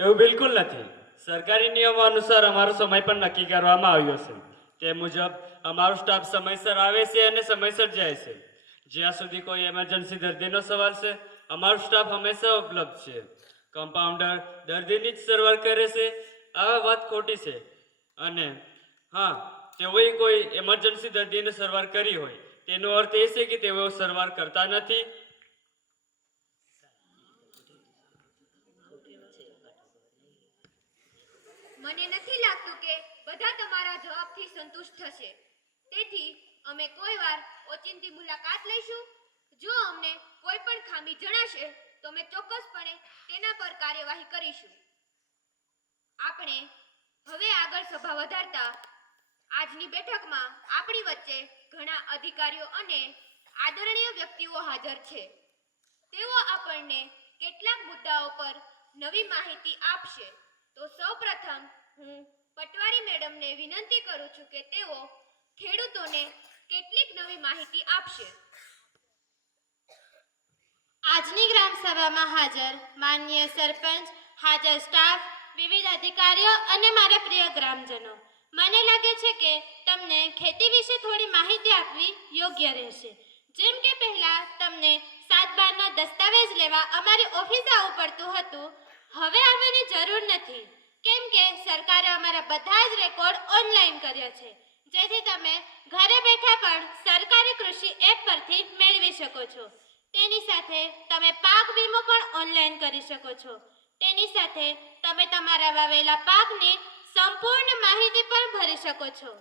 એવું બિલકુલ નથી. સરકારી નિયમો અનુસાર અમારો સમય પણ નક્કી કરવામાં આવ્યો છે. તે મુજબ અમારો સ્ટાફ સમયસર આવે છે અને સમયસર જાય છે. જ્યાં સુધી કોઈ એમરજન્સી દર્દીનો સવાલ છે, અમારો સ્ટાફ હંમેશા ઉપલબ્ધ છે. કમ્પાઉન્ડર દર્દીની જ સારવાર કરે છે. આ વાત ખોટી છે અને હા, તેઓએ કોઈ એમરજન્સી દર્દીને સારવાર કરી હોય તેનો અર્થ એ છે કે તેઓ સારવાર કરતા નથી. મને નથી લાગતું કે બધા તમારા જવાબથી સંતુષ્ટ થશે. તેથી અમે કોઈવાર ઓચિંતી મુલાકાત લઈશું. જો અમને કોઈ પણ ખામી જણાશે તો અમે ચોક્કસપણે તેના પર કાર્યવાહી કરીશું. આપણે હવે આગળ સભા વધારતા આજની બેઠકમાં આપણી વચ્ચે ઘણા અધિકારીઓ અને આદરણીય વ્યક્તિઓ હાજર છે. તેઓ આપણને કેટલાક મુદ્દાઓ પર નવી માહિતી આપશે. તો સૌપ્રથમ હું પટવારી મેડમને વિનંતી કરું છું કે તેઓ ખેડૂતોને કેટલીક નવી માહિતી આપશે. આજની ગ્રામ સભામાં હાજર માનનીય સરપંચ, હાજર સ્ટાફ, વિવિધ અધિકારીઓ અને મારા પ્રિય ગ્રામજનો, મને લાગે છે કે તમને ખેતી વિશે થોડી માહિતી આપવી યોગ્ય રહેશે. જેમ કે પહેલા તમને 7/12ના દસ્તાવેજ લેવા અમારી ઓફિસે આવવું પડતું હતું, હવે આવવાની જરૂર નથી, કેમ કે સરકારે અમારા બધા જ રેકોર્ડ ઓનલાઈન કર્યા છે, જેથી તમે ઘરે બેઠા પણ સરકારી કૃષિ એપ પરથી મેળવી શકો છો. તેની સાથે તમે પાક વીમો પણ ઓનલાઈન કરી શકો છો. તેની સાથે તમે તમારા વાવેલા પાકની સંપૂર્ણ માહિતી પણ ભરી શકો છો.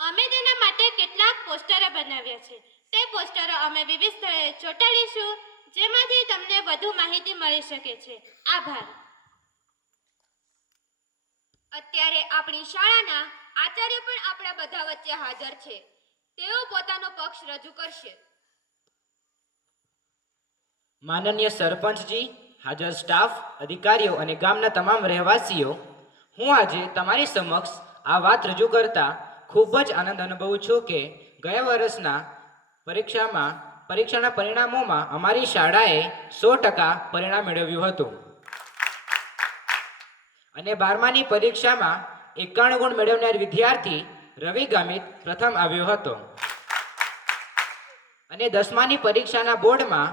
અમે તેના માટે કેટલાક પોસ્ટરો બનાવ્યા છે. તે પોસ્ટરો અમે વિવિધ સ્થળે ચોંટાડીશું, જેમાંથી તમને વધુ માહિતી મળી શકે છે. આભાર. અત્યારે આપણી શાળાના આચાર્ય પણ આપણા બધા વચ્ચે હાજર છે. તેઓ પોતાનો પક્ષ રજૂ કરશે. માનનીય સરપંચજી, હાજર સ્ટાફ, અધિકારીઓ અને ગામના તમામ રહેવાસીઓ, હું આજે તમારી સમક્ષ આ વાત રજૂ કરતા ખૂબ જ આનંદ અનુભવું છું કે ગયા વર્ષના પરીક્ષાના પરિણામોમાં અમારી શાળાએ 100% પરિણામ મેળવ્યું હતું અને 12માની પરીક્ષામાં 91 ગુણ મેળવનાર વિદ્યાર્થી રવિ ગામિત પ્રથમ આવ્યો હતો અને 10માની પરીક્ષાના બોર્ડમાં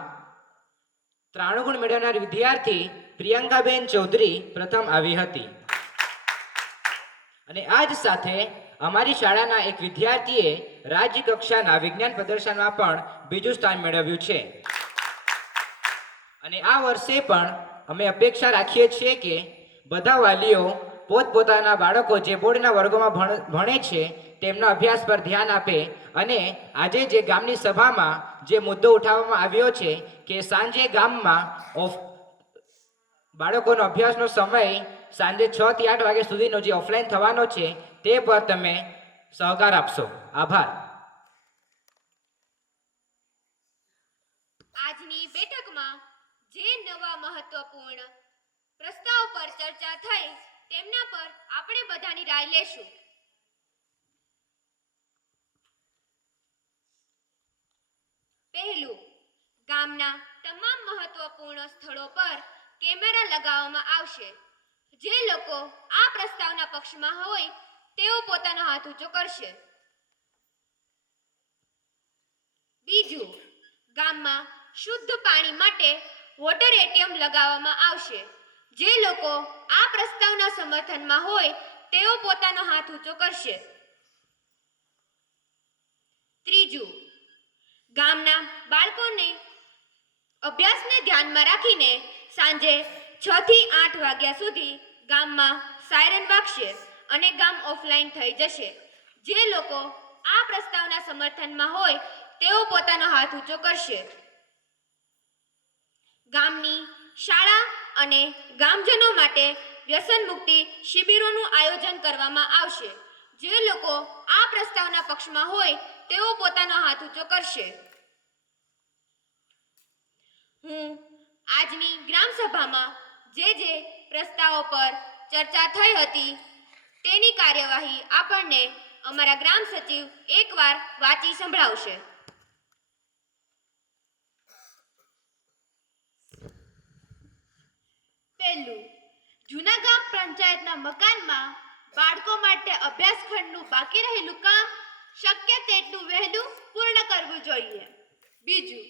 93 ગુણ મેળવનાર વિદ્યાર્થી પ્રિયંકાબેન ચૌધરી પ્રથમ આવી હતી અને આ જ સાથે અમારી શાળાના એક વિદ્યાર્થીએ રાજ્ય કક્ષાના વિજ્ઞાન પ્રદર્શનમાં પણ બીજું સ્થાન મેળવ્યું છે અને આ વર્ષે પણ અમે અપેક્ષા રાખીએ છીએ કે બધા વાલીઓ પોતપોતાના બાળકો જે બોર્ડના વર્ગોમાં ભણે છે તેમના અભ્યાસ પર ધ્યાન આપે અને આજે જે ગામની સભામાં જે મુદ્દો ઉઠાવવામાં આવ્યો છે કે સાંજે ગામમાં બાળકોનો અભ્યાસનો સમય સાંજે 6 થી 8 વાગ્યા સુધીનો જે ઓફલાઈન થવાનો છે તે પર તમે સહકાર આપશો. આભાર. આજની બેઠકમાં જે નવા મહત્વપૂર્ણ પ્રસ્તાવ પર ચર્ચા થઈ તેમના પર આપણે બધાની રાય લેશું. પહેલું, ગામના તમામ મહત્વપૂર્ણ સ્થળો પર કેમેરા લગાવવામાં આવશે. જે લોકો આ પ્રસ્તાવના પક્ષમાં હોય તેઓ પોતાનો હાથ ઊંચો કરશે. બીજું, ગામમાં શુદ્ધ પાણી માટે વોટર એટીએમ લગાવવામાં આવશે. જે લોકો આ પ્રસ્તાવના સમર્થનમાં હોય તેઓ પોતાનો હાથ ઊંચો કરશે. ત્રીજું, ગામના બાળકોને અભ્યાસને ધ્યાનમાં રાખીને સાંજે 6 થી 8 વાગ્યા સુધી ગામમાં સાયરન વાગશે અને ગામ ઓફલાઈન થઈ જશે. જે લોકો આ પ્રસ્તાવના સમર્થનમાં હોય તેઓ પોતાનો હાથ ઊંચો કરશે. ગામની શાળા અને ગામજનો માટે વ્યસન મુક્તિ શિબિરોનું આયોજન કરવામાં આવશે. જે લોકો આ પ્રસ્તાવના પક્ષમાં હોય તેઓ પોતાનો હાથ ઊંચો કરશે. હું આજની ગ્રામ સભામાં જે પ્રસ્તાવો પર ચર્ચા થઈ હતી તેની કાર્યવાહી આપણને અમારા ગ્રામ સચિવ એકવાર વાંચી સંભળાવશે. પહેલું, જૂના ગામ પંચાયતના મકાનમાં બાળકો માટે અભ્યાસખંડનું બાકી રહેલું કામ શક્ય તેટલું વહેલું પૂર્ણ કરવું જોઈએ. બીજું,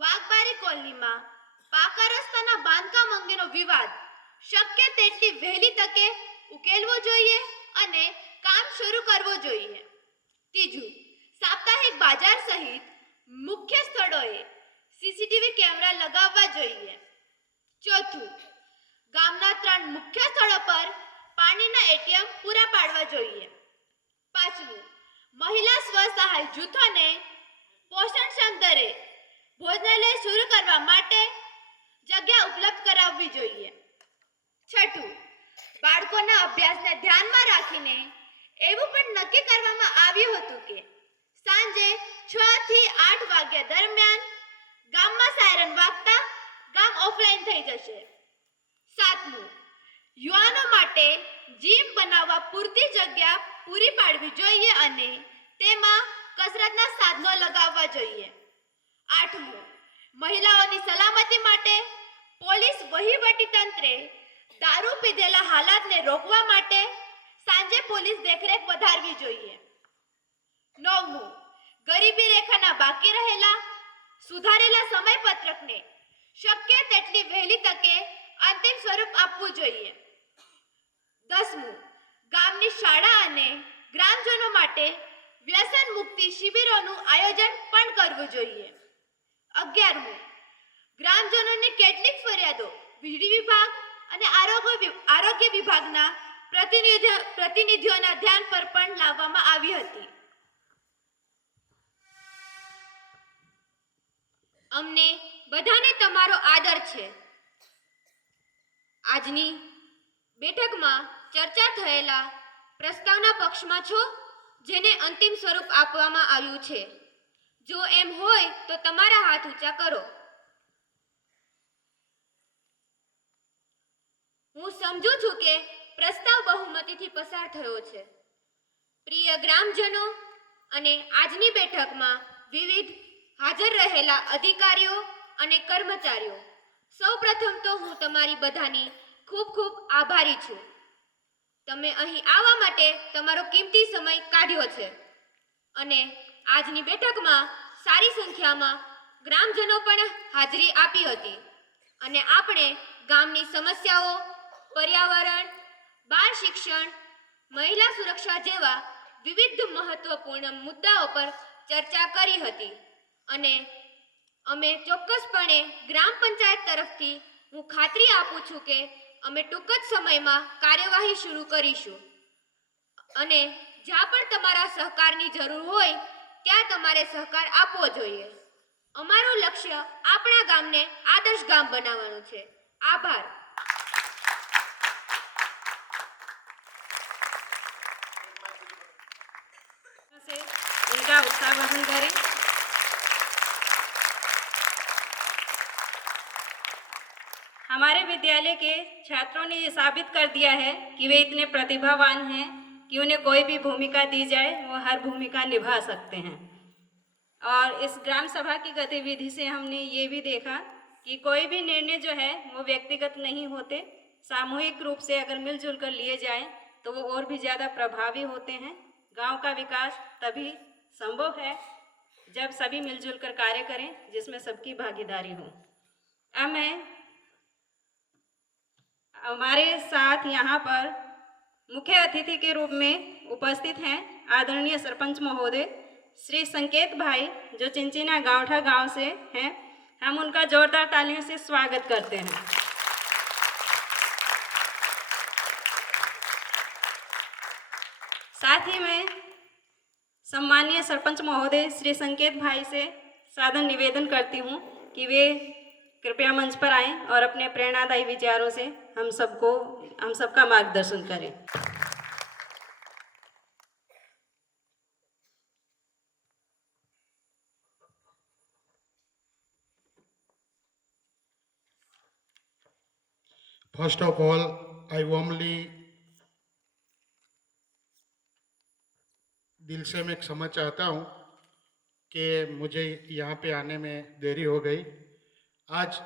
વાઘબારી કોલોનીમાં પાકા રસ્તાના બાંધકામ અંગેનો વિવાદ શક્ય તેટલી વહેલી તકે ઉકેલવો જોઈએ અને કામ શરૂ કરવું જોઈએ. ત્રીજું, સાપ્તાહિક બજાર સહિત મુખ્ય સ્થળોએ સીસીટીવી કેમેરા લગાવવા જોઈએ. ચોથું, ગામના 3 મુખ્ય સ્થળો પર પાણીના એટીએમ પૂરા પાડવા જોઈએ. પાંચમું, મહિલા સ્વસહાય જૂથોને પોષણક્ષમ દરે ભોજનાલય શરૂ કરવા માટે જગ્યા ઉપલબ્ધ કરાવવી જોઈએ. છઠ્ઠું, બાળકોના અભ્યાસને ધ્યાનમાં રાખીને એવું પણ નક્કી કરવામાં આવ્યું હતું કે સાંજે 6 થી 8 વાગ્યા દરમિયાન ગામમાં સાયરન વાગતા ગામ ઓફલાઈન થઈ જશે. સાતમું, યુવાનો માટે જીમ બનાવવા પૂરતી જગ્યા પૂરી પાડવી જોઈએ અને તેમાં કસરતના સાધનો લગાવવા જોઈએ. આઠમું, મહિલાઓની સલામતી માટે પોલીસ વહીવટી તંત્રે દારૂ પીધેલા હાલાતને રોકવા માટે સાંજે પોલીસ દેખરેખ વધારવી જોઈએ. નવમું, ગરીબી રેખાના બાકી રહેલા સુધારેલા સમયપત્રકને શક્ય તેટલી વહેલી તકે અંતિમ સ્વરૂપ આપવું જોઈએ. 10મું, ગામની શાળા અને ગ્રામજનો માટે વ્યસન મુક્તિ શિબિરોનું આયોજન પણ કરવું જોઈએ. 11મું, ગ્રામજનોને કેટલીક ફરિયાદો વીજળી વિભાગ અને આરોગ્ય વિભાગના પ્રતિનિધિઓના ધ્યાન પર પણ લાવવામાં આવી હતી. અમને બધાને તમારો આદર છે. આજની બેઠકમાં ચર્ચા થયેલા પ્રસ્તાવના પક્ષમાં છો, જેને અંતિમ સ્વરૂપ આપવામાં આવ્યું છે? જો એમ હોય તો તમારા હાથ ઊંચા કરો. હું સમજુ છું કે પ્રસ્તાવ બહુમતીથી પસાર થયો છે. પ્રિય ગ્રામજનો અને આજની બેઠકમાં વિવિધ હાજર રહેલા અધિકારીઓ અને કર્મચારીઓ, સૌપ્રથમ તો હું તમારી બધાની ખૂબ ખૂબ આભારી છું. તમે અહીં આવવા માટે તમારો કિંમતી સમય કાઢ્યો છે અને આજની બેઠકમાં સારી સંખ્યામાં ગ્રામજનો પણ હાજરી આપી હતી અને આપણે ગામની સમસ્યાઓ, પર્યાવરણ, બાળ શિક્ષણ, મહિલા સુરક્ષા જેવા વિવિધ મહત્વપૂર્ણ મુદ્દાઓ પર ચર્ચા કરી હતી અને અમે ચોક્કસપણે ગ્રામ પંચાયત તરફથી હું ખાતરી આપું છું કે અમે ટૂંક જ સમયમાં કાર્યવાહી શરૂ કરીશું અને જ્યાં પણ તમારા સહકારની જરૂર હોય ત્યાં તમારે સહકાર આપવો જોઈએ. અમારું લક્ષ્ય આપણા ગામને આદર્શ ગામ બનાવવાનું છે. આભાર. उनका उत्साहवर्धन करें. हमारे विद्यालय के छात्रों ने ये साबित कर दिया है कि वे इतने प्रतिभावान हैं कि उन्हें कोई भी भूमिका दी जाए वो हर भूमिका निभा सकते हैं. और इस ग्राम सभा की गतिविधि से हमने ये भी देखा कि कोई भी निर्णय जो है वो व्यक्तिगत नहीं होते, सामूहिक रूप से अगर मिलजुल कर लिए जाएं तो वो और भी ज़्यादा प्रभावी होते हैं. गांव का विकास तभी संभव है जब सभी मिलजुल कर कार्य करें, जिसमें सबकी भागीदारी हो. अब मैं हमारे साथ यहाँ पर मुख्य अतिथि के रूप में उपस्थित हैं आदरणीय सरपंच महोदय श्री संकेत भाई, जो चिंचिना गांवठा गांव से हैं. हम उनका जोरदार तालियों से स्वागत करते हैं. साथ ही मैं सम्मानीय सरपंच महोदय श्री संकेत भाई से सादर निवेदन करती हूँ कि वे कृपया मंच पर आएं और अपने प्रेरणादायी विचारों से हम सबका मार्गदर्शन करें. First of all, I warmly दिल से मैं क्षमा चाहता हूँ कि मुझे यहाँ पे आने में देरी हो गई. आज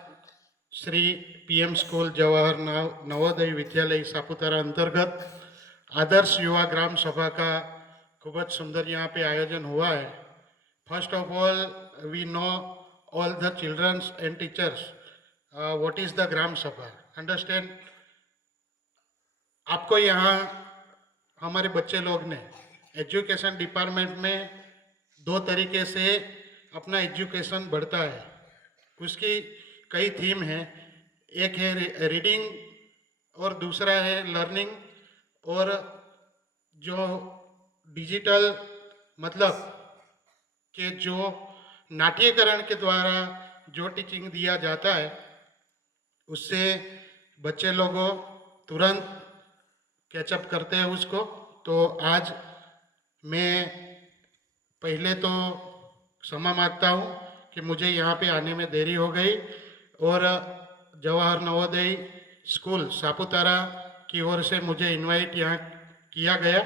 श्री पीएम स्कूल जवाहर नवोदय विद्यालय सापुतारा अंतर्गत आदर्श युवा ग्राम सभा का खूब सुंदर यहाँ पे आयोजन हुआ है. First of all, we know all the childrens and teachers what is the gram sabha. Understand. आपको यहाँ हमारे बच्चे लोग ने एजुकेशन डिपार्टमेंट में दो तरीके से अपना एजुकेशन बढ़ता है. उसकी कई थीम हैं. एक है रीडिंग और दूसरा है लर्निंग, और जो डिजिटल मतलब कि जो नाट्यकरण के द्वारा जो टीचिंग दिया जाता है उससे बच्चे लोगों तुरंत कैचअप करते हैं उसको. तो आज मैं पहले तो क्षमा मांगता हूँ कि मुझे यहाँ पे आने में देरी हो गई, और जवाहर नवोदय स्कूल सापुतारा की ओर से मुझे इनवाइट यहाँ किया गया.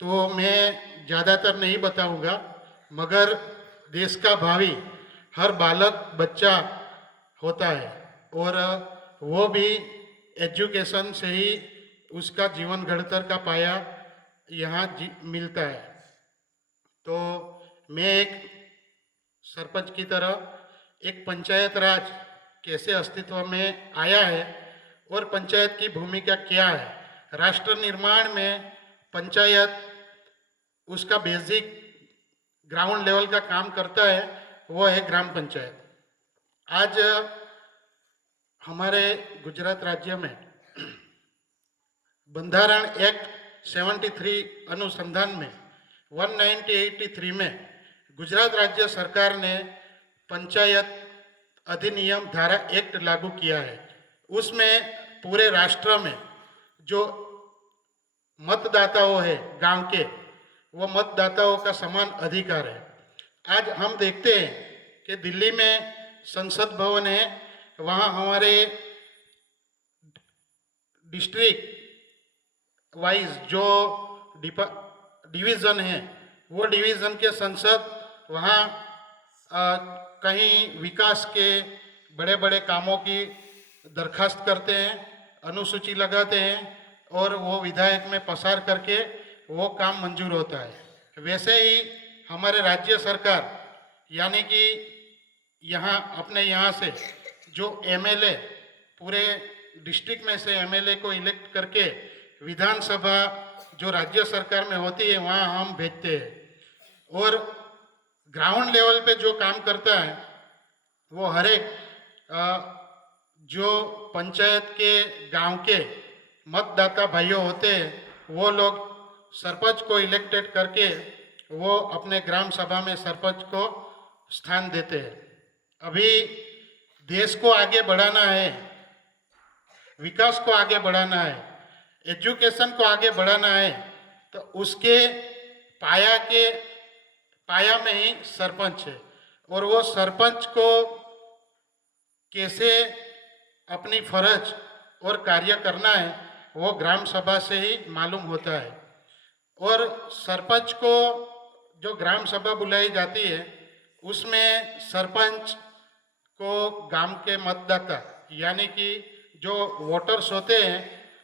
तो मैं ज़्यादातर नहीं बताऊँगा, मगर देश का भावी हर बालक बच्चा होता है और वो भी एजुकेशन से ही उसका जीवन घड़तर का पाया यहाँ मिलता है. तो मैं एक सरपंच की तरह एक पंचायत राज कैसे अस्तित्व में आया है और पंचायत की भूमिका क्या है। राष्ट्र निर्माण में पंचायत उसका बेसिक ग्राउंड लेवल का काम करता है, वो है ग्राम पंचायत। आज हमारे गुजरात राज्य में बंधारण एक्ट 73 अनुसंधान में 1983 में गुजरात राज्य सरकार ने पंचायत अधिनियम धारा एक्ट लागू किया है। उसमें पूरे राष्ट्र में जो मतदाताओं है गांव के, वो मतदाताओं का समान अधिकार है। आज हम देखते हैं कि दिल्ली में संसद भवन है, वहाँ हमारे डिस्ट्रिक्ट वाइज जो डिवीज़न है, वो डिवीज़न के संसद वहाँ कहीं विकास के बड़े बड़े कामों की दरखास्त करते हैं, अनुसूची लगाते हैं और वो विधायक में पसार करके वो काम मंजूर होता है। वैसे ही हमारे राज्य सरकार यानी कि यहाँ अपने यहाँ से जो एमएलए पूरे डिस्ट्रिक्ट में से एमएलए को इलेक्ट करके विधानसभा जो राज्य सरकार में होती है वहाँ हम भेजते हैं। और ग्राउंड लेवल पे जो काम करता है वो हर एक जो पंचायत के गांव के मतदाता भाइयों होते हैं, वो लोग सरपंच को इलेक्टेड करके वो अपने ग्राम सभा में सरपंच को स्थान देते हैं। अभी देश को आगे बढ़ाना है, विकास को आगे बढ़ाना है, एजुकेशन को आगे बढ़ाना है, तो उसके पाया में ही सरपंच है। और वो सरपंच को कैसे अपनी फर्ज और कार्य करना है वो ग्राम सभा से ही मालूम होता है। और सरपंच को जो ग्राम सभा बुलाई जाती है उसमें सरपंच को गांव के मतदाता यानी कि जो वोटर्स होते हैं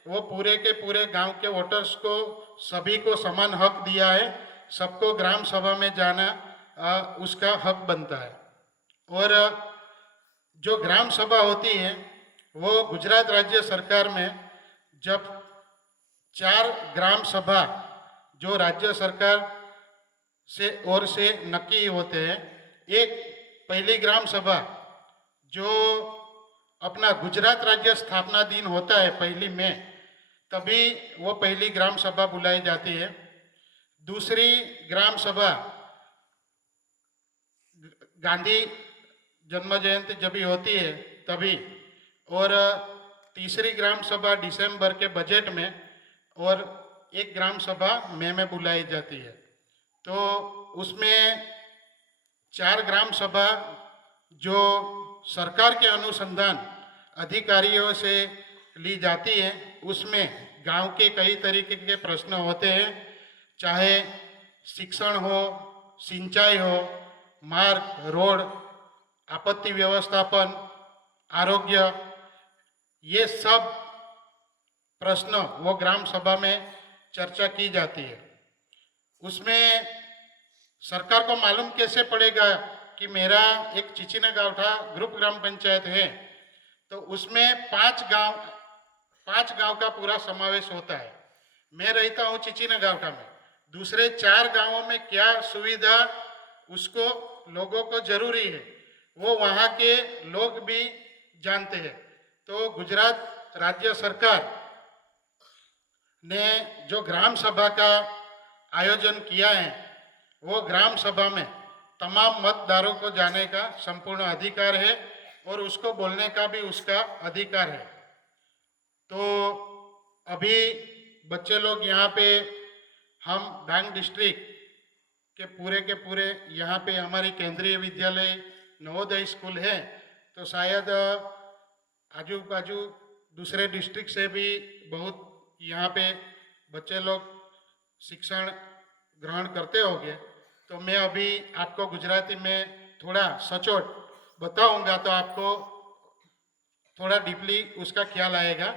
वो पूरे के पूरे गांव के वोटर्स को सभी को समान हक दिया है। सबको ग्राम सभा में जाना उसका हक बनता है। और जो ग्राम सभा होती है वो गुजरात राज्य सरकार में जब 4 ग्राम सभा जो राज्य सरकार से ओर से नक्की होते हैं, एक पहली ग्राम सभा जो अपना गुजरात राज्य स्थापना दिन होता है 1 मई, तभी वो पहली ग्राम सभा बुलाई जाती है। दूसरी ग्राम सभा गांधी जन्म जयंती जब भी होती है तभी, और तीसरी ग्राम सभा दिसंबर के बजट में, और एक ग्राम सभा मई में बुलाई जाती है। तो उसमें 4 ग्राम सभा जो सरकार के अनुसंधान अधिकारियों से ली जाती है, उसमें गांव के कई तरीके के प्रश्न होते हैं, चाहे शिक्षण हो, सिंचाई हो, मार्ग, रोड, आपत्ति व्यवस्थापन, आरोग्य, ये सब प्रश्न वो ग्राम सभा में चर्चा की जाती है। उसमें सरकार को मालूम कैसे पड़ेगा कि मेरा एक चिचिना गावठा ग्रुप ग्राम पंचायत है, तो उसमें 5 गांव का पूरा समावेश होता है। मैं रहता हूँ चिचिना गावठा में, दूसरे 4 गांवों में क्या सुविधा उसको लोगों को जरूरी है वो वहाँ के लोग भी जानते हैं। तो गुजरात राज्य सरकार ने जो ग्राम सभा का आयोजन किया है, वो ग्राम सभा में तमाम मतदारों को जाने का संपूर्ण अधिकार है और उसको बोलने का भी उसका अधिकार है। तो अभी बच्चे लोग यहाँ पे, हम डांग डिस्ट्रिक्ट के पूरे यहाँ पे हमारी केंद्रीय विद्यालय नवोदय स्कूल है, तो शायद आजू बाजू दूसरे डिस्ट्रिक्ट से भी बहुत यहाँ पे बच्चे लोग शिक्षण ग्रहण करते होंगे। तो मैं अभी आपको गुजराती में थोड़ा सचोट बताऊंगा तो आपको थोड़ा डीपली उसका ख्याल आएगा।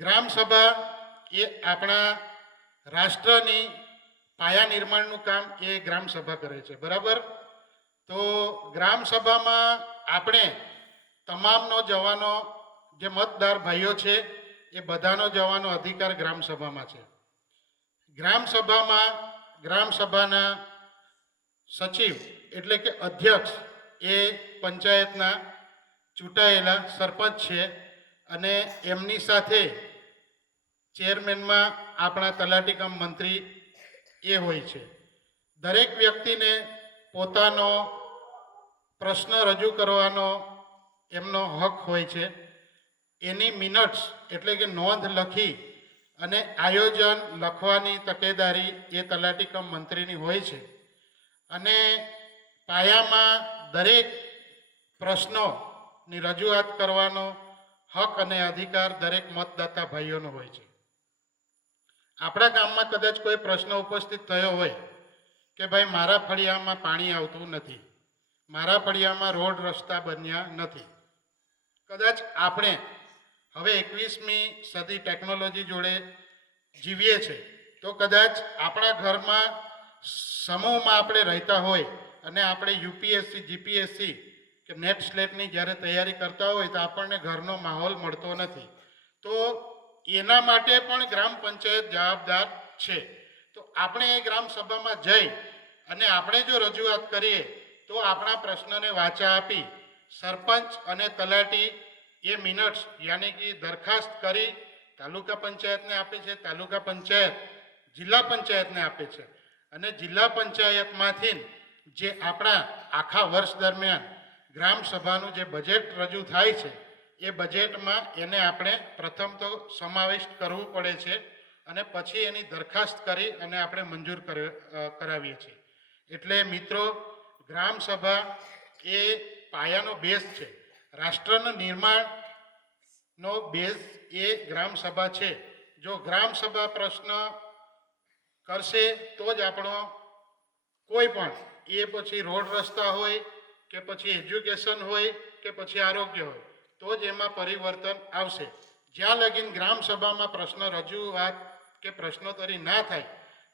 ग्राम सभा ये अपना राष्ट्રની પાયા નિર્માણનું કામ એ ગ્રામ સભા કરે છે, બરાબર? તો ગ્રામ સભામાં આપણે તમામનો જવાનો જે મતદાર ભાઈઓ છે એ બધાનો જવાનો અધિકાર ગ્રામસભામાં છે. ગ્રામસભાના સચિવ એટલે કે અધ્યક્ષ એ પંચાયતના ચૂંટાયેલા સરપંચ છે અને એમની સાથે ચેરમેનમાં આપણા તલાટી કમ મંત્રી એ હોય છે. દરેક વ્યક્તિને પોતાનો પ્રશ્ન રજૂ કરવાનો એમનો હક હોય છે. એની મિનટ્સ એટલે કે નોંધ લખી અને આયોજન લખવાની તકેદારી એ તલાટી કમ મંત્રીની હોય છે. અને પાયામાં દરેક પ્રશ્નોની રજૂઆત કરવાનો હક અને અધિકાર દરેક મતદાતા ભાઈઓનો હોય છે. આપણા ગામમાં કદાચ કોઈ પ્રશ્ન ઉપસ્થિત થયો હોય કે ભાઈ મારા ફળિયામાં પાણી આવતું નથી, મારા ફળિયામાં રોડ રસ્તા બન્યા નથી. કદાચ આપણે હવે 21મી સદી ટેકનોલોજી જોડે જીવીએ છીએ તો કદાચ આપણા ઘરમાં સમૂહમાં આપણે રહેતા હોય અને આપણે યુપીએસસી જીપીએસસી કે નેટ સ્લેટની જ્યારે તૈયારી કરતા હોય તો આપણને ઘરનો માહોલ મળતો નથી. તો એના માટે પણ ગ્રામ પંચાયત જવાબદાર છે. તો આપણે એ ગ્રામ સભામાં જઈ અને આપણે જો રજૂઆત કરીએ તો આપણા પ્રશ્નને વાચા આપી સરપંચ અને તલાટી એ મિનટ્સ યાની કે દરખાસ્ત કરી તાલુકા પંચાયતને આપે છે, તાલુકા પંચાયત જિલ્લા પંચાયતને આપે છે અને જિલ્લા પંચાયતમાંથી જે આપણા આખા વર્ષ દરમિયાન ગ્રામ સભાનું જે બજેટ રજૂ થાય છે એ બજેટમાં એને આપણે પ્રથમ તો સમાવિષ્ટ કરવું પડે છે અને પછી એની દરખાસ્ત કરી અને આપણે મંજૂર કરાવીએ છીએ. એટલે મિત્રો, ગ્રામ સભા એ પાયાનો બેઝ છે. રાષ્ટ્રના નિર્માણનો બેઝ એ ગ્રામ સભા છે. જો ગ્રામ સભા પ્રશ્ન કરશે તો જ આપણો કોઈ પણ એ પછી રોડ રસ્તા હોય કે પછી એજ્યુકેશન હોય કે પછી આરોગ્ય હોય તો જ એમાં પરિવર્તન આવશે. જ્યાં લગીન ગ્રામ સભામાં પ્રશ્ન રજૂઆત કે પ્રશ્નોત્તરી ના થાય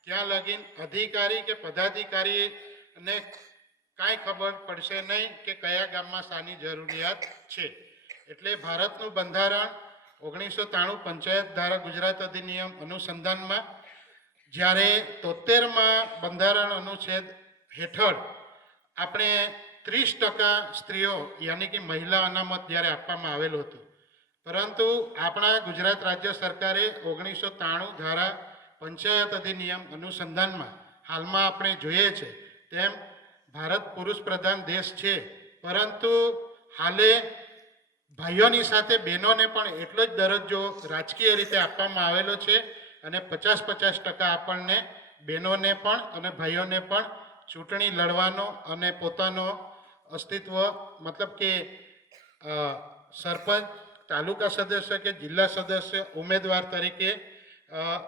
ત્યાં લગીન અધિકારી કે પદાધિકારીને કાંઈ ખબર પડશે નહીં કે કયા ગામમાં શાની જરૂરિયાત છે. એટલે ભારતનું બંધારણ 1993 પંચાયત ધારા ગુજરાત અધિનિયમ અનુસંધાનમાં જ્યારે 73માં બંધારણ અનુચ્છેદ હેઠળ આપણે 30% સ્ત્રીઓ યાની કે મહિલા અનામત જ્યારે આપવામાં આવેલું હતું, પરંતુ આપણા ગુજરાત રાજ્ય સરકારે 1993 ધારા પંચાયત અધિનિયમ અનુસંધાનમાં હાલમાં આપણે જોઈએ છે તેમ ભારત પુરુષ પ્રધાન દેશ છે, પરંતુ હાલે ભાઈઓની સાથે બહેનોને પણ એટલો જ દરજ્જો રાજકીય રીતે આપવામાં આવેલો છે અને 50-50% આપણને બહેનોને પણ અને ભાઈઓને પણ ચૂંટણી લડવાનો અને પોતાનો અસ્તિત્વ મતલબ કે સરપંચ, તાલુકા સદસ્ય કે જિલ્લા સદસ્ય ઉમેદવાર તરીકે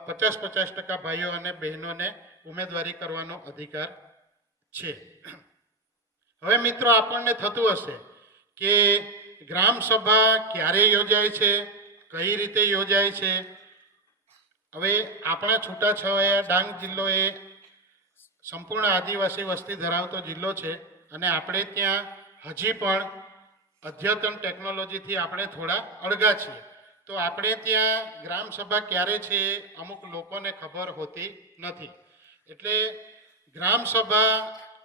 50-50% ભાઈઓ અને બહેનોને ઉમેદવારી કરવાનો અધિકાર છે. હવે મિત્રો, આપણને થતું હશે કે ગ્રામ સભા ક્યારે યોજાય છે, કઈ રીતે યોજાય છે. હવે આપણા છૂટાછવાયા ડાંગ જિલ્લો એ સંપૂર્ણ આદિવાસી વસ્તી ધરાવતો જિલ્લો છે અને આપણે ત્યાં હજી પણ અદ્યતન ટેકનોલોજીથી આપણે થોડા અળગા છીએ. તો આપણે ત્યાં ગ્રામ સભા ક્યારે છે એ અમુક લોકોને ખબર હોતી નથી. એટલે ગ્રામ સભા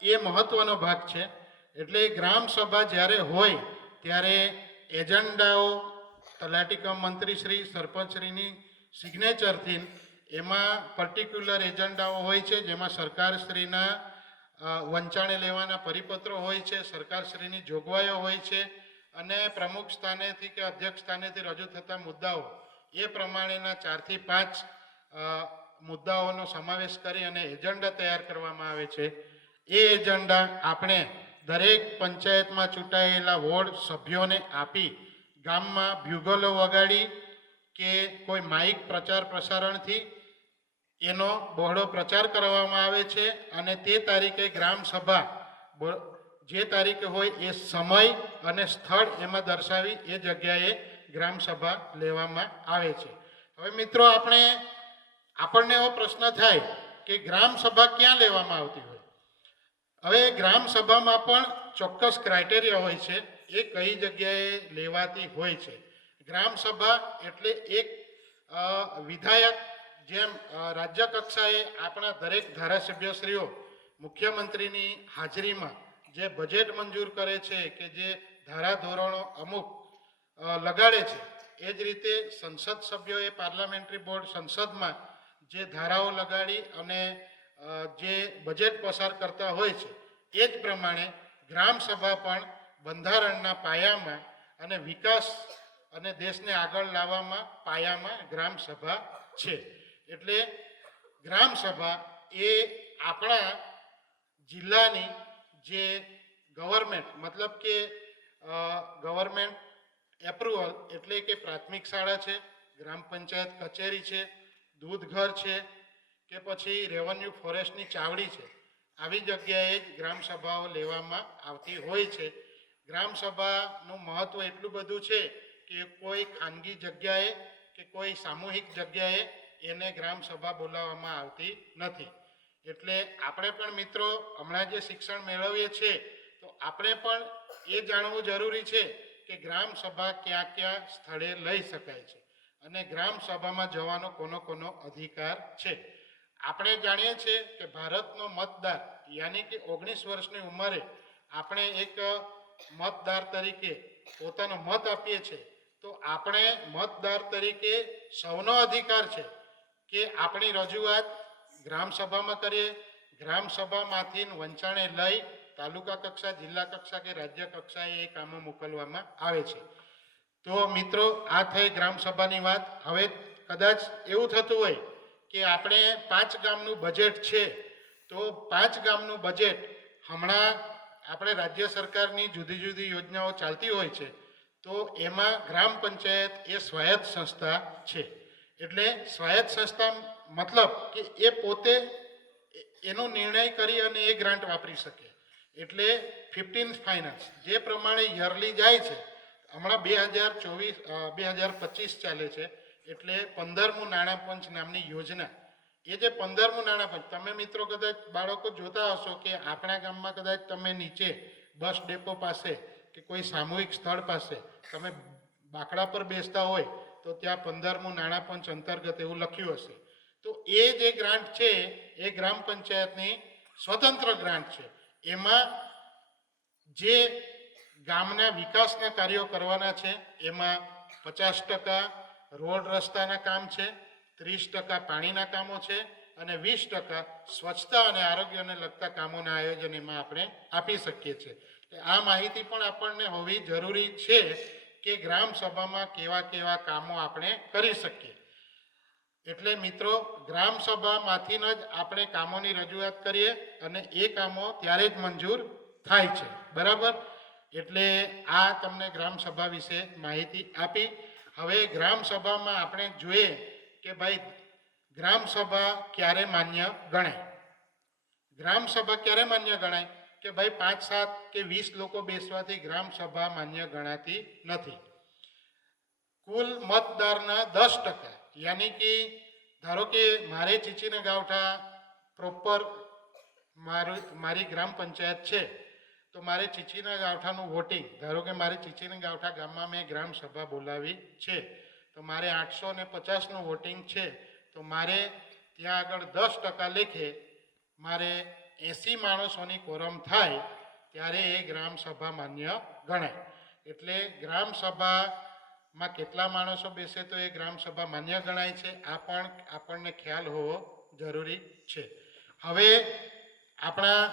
એ મહત્ત્વનો ભાગ છે. એટલે ગ્રામ સભા જ્યારે હોય ત્યારે એજન્ડાઓ તલાટી કમ મંત્રીશ્રી, સરપંચશ્રીની સિગ્નેચરથી એમાં પર્ટિક્યુલર એજન્ડાઓ હોય છે, જેમાં સરકારશ્રીના વંચાણે લેવાના પરિપત્રો હોય છે, સરકારશ્રીની જોગવાઈઓ હોય છે અને પ્રમુખ સ્થાનેથી કે અધ્યક્ષ સ્થાનેથી રજૂ થતા મુદ્દાઓ એ પ્રમાણેના 4 થી 5 મુદ્દાઓનો સમાવેશ કરી અને એજન્ડા તૈયાર કરવામાં આવે છે. એ એજન્ડા આપણે દરેક પંચાયતમાં ચૂંટાયેલા વોર્ડ સભ્યોને આપી ગામમાં બ્યુગલો વગાડી કે કોઈ માઇક પ્રચાર પ્રસારણથી એનો બહોળો પ્રચાર કરવામાં આવે છે અને તે તારીખે ગ્રામ સભા જે તારીખે હોય એ સમય અને સ્થળ એમાં દર્શાવી એ જગ્યાએ ગ્રામ સભા લેવામાં આવે છે. હવે મિત્રો, આપણને એવો પ્રશ્ન થાય કે ગ્રામ સભા ક્યાં લેવામાં આવતી હોય. હવે ગ્રામ સભામાં પણ ચોક્કસ ક્રાઇટેરિયા હોય છે એ કઈ જગ્યાએ લેવાતી હોય છે. ગ્રામસભા એટલે એક વિધાયક જેમ રાજ્ય કક્ષાએ આપણા દરેક ધારાસભ્યશ્રીઓ મુખ્યમંત્રીની હાજરીમાં જે બજેટ મંજૂર કરે છે કે જે ધારાધોરણો અમુક લગાડે છે, એ જ રીતે સંસદ સભ્યોએ પાર્લામેન્ટરી બોર્ડ સંસદમાં જે ધારાઓ લગાડી અને જે બજેટ પસાર કરતા હોય છે, એ જ પ્રમાણે ગ્રામસભા પણ બંધારણના પાયામાં અને વિકાસ અને દેશને આગળ લાવવામાં પાયામાં ગ્રામસભા છે. એટલે ગ્રામસભા એ આપણા જિલ્લાની જે ગવર્મેન્ટ મતલબ કે ગવર્મેન્ટ એપ્રુવલ એટલે કે પ્રાથમિક શાળા છે, ગ્રામ પંચાયત કચેરી છે, દૂધ ઘર છે કે પછી રેવન્યુ ફોરેસ્ટની ચાવડી છે, આવી જગ્યાએ જ ગ્રામસભાઓ લેવામાં આવતી હોય છે. ગ્રામસભાનું મહત્ત્વ એટલું બધું છે કે કોઈ ખાનગી જગ્યાએ કે કોઈ સામૂહિક જગ્યાએ એને ગ્રામસભા બોલાવવામાં આવતી નથી. એટલે આપણે પણ મિત્રો હમણાં જે શિક્ષણ મેળવીએ છીએ તો આપણે પણ એ જાણવું જરૂરી છે કે ગ્રામસભા ક્યાં ક્યાં સ્થળે લઈ શકાય છે અને ગ્રામસભામાં જવાનો કોનો અધિકાર છે. આપણે જાણીએ છીએ કે ભારતનો મતદાર યાની કે 19 વર્ષની ઉંમરે આપણે એક મતદાર તરીકે પોતાનો મત આપીએ છીએ, તો આપણે મતદાર તરીકે સૌનો અધિકાર છે કે આપણી રજૂઆત ગ્રામસભામાં કરીએ. ગ્રામસભામાંથી વંચાણે લઈ તાલુકા કક્ષા, જિલ્લા કક્ષા કે રાજ્ય કક્ષાએ એ કામો મોકલવામાં આવે છે. તો મિત્રો, આ થઈ ગ્રામસભાની વાત. હવે કદાચ એવું થતું હોય કે આપણે 5 ગામનું બજેટ છે, તો 5 ગામનું બજેટ હમણાં આપણે રાજ્ય સરકારની જુદી જુદી યોજનાઓ ચાલતી હોય છે, તો એમાં ગ્રામ પંચાયત એ સ્વાયત્ત સંસ્થા છે. એટલે સ્વાયત્ત સંસ્થા મતલબ કે એ પોતે એનો નિર્ણય કરી અને એ ગ્રાન્ટ વાપરી શકે. એટલે 15th ફાઇનાન્સ જે પ્રમાણે યરલી જાય છે, હમણાં 2024-2025 ચાલે છે, એટલે 15મું નાણાં પંચ નામની યોજના. એ જે 15મું નાણાં પંચ, તમે મિત્રો કદાચ બાળકો જોતા હશો કે આપણા ગામમાં કદાચ તમે નીચે બસ ડેપો પાસે કે કોઈ સામૂહિક સ્થળ પાસે તમે બાકડા પર બેસતા હોય તો ત્યાં 15મું નાણાં પંચ અંતર્ગત એવું લખ્યું હશે. તો એ જે ગ્રાન્ટ છે એ ગ્રામ પંચાયતની સ્વતંત્ર ગ્રાન્ટ છે. એમાં જે ગામના વિકાસના કાર્યો કરવાના છે એમાં 50% રોડ રસ્તાના કામ છે, 30% પાણીના કામો છે અને 20% સ્વચ્છતા અને આરોગ્યને લગતા કામોના આયોજન એમાં આપણે આપી શકીએ છીએ. આ માહિતી પણ આપણને હોવી જરૂરી છે કે ગ્રામસભામાં કેવા કેવા કામો આપણે કરી શકીએ. એટલે મિત્રો, ગ્રામસભામાંથી જ આપણે કામોની રજૂઆત કરીએ અને એ કામો ત્યારે જ મંજૂર થાય છે. બરાબર? એટલે આ તમને ગ્રામસભા વિશે માહિતી આપી. હવે ગ્રામસભામાં આપણે જોઈએ કે ભાઈ ગ્રામસભા ક્યારે માન્ય ગણાય. ગ્રામસભા ક્યારે માન્ય ગણાય કે ભાઈ 5, 7 કે 20 લોકો બેસવાથી ગ્રામસભા માન્ય ગણાતી નથી. કુલ મતદારના 10%, યાની કે ધારો કે મારે ચીચીને ગાવઠા પ્રોપર મારી ગ્રામ પંચાયત છે, તો મારે ચીચીના ગાવઠાનું વોટિંગ, ધારો કે મારે ચીચીના ગાવઠા ગામમાં મેં ગ્રામસભા બોલાવી છે, તો મારે 850નું વોટિંગ છે, તો મારે ત્યાં આગળ 10% લેખે મારે 80 માણસોની કોરમ થાય ત્યારે એ ગ્રામસભા માન્ય ગણાય. એટલે ગ્રામસભામાં કેટલા માણસો બેસે તો એ ગ્રામસભા માન્ય ગણાય છે, આ પણ આપણને ખ્યાલ હોવો જરૂરી છે. હવે આપણા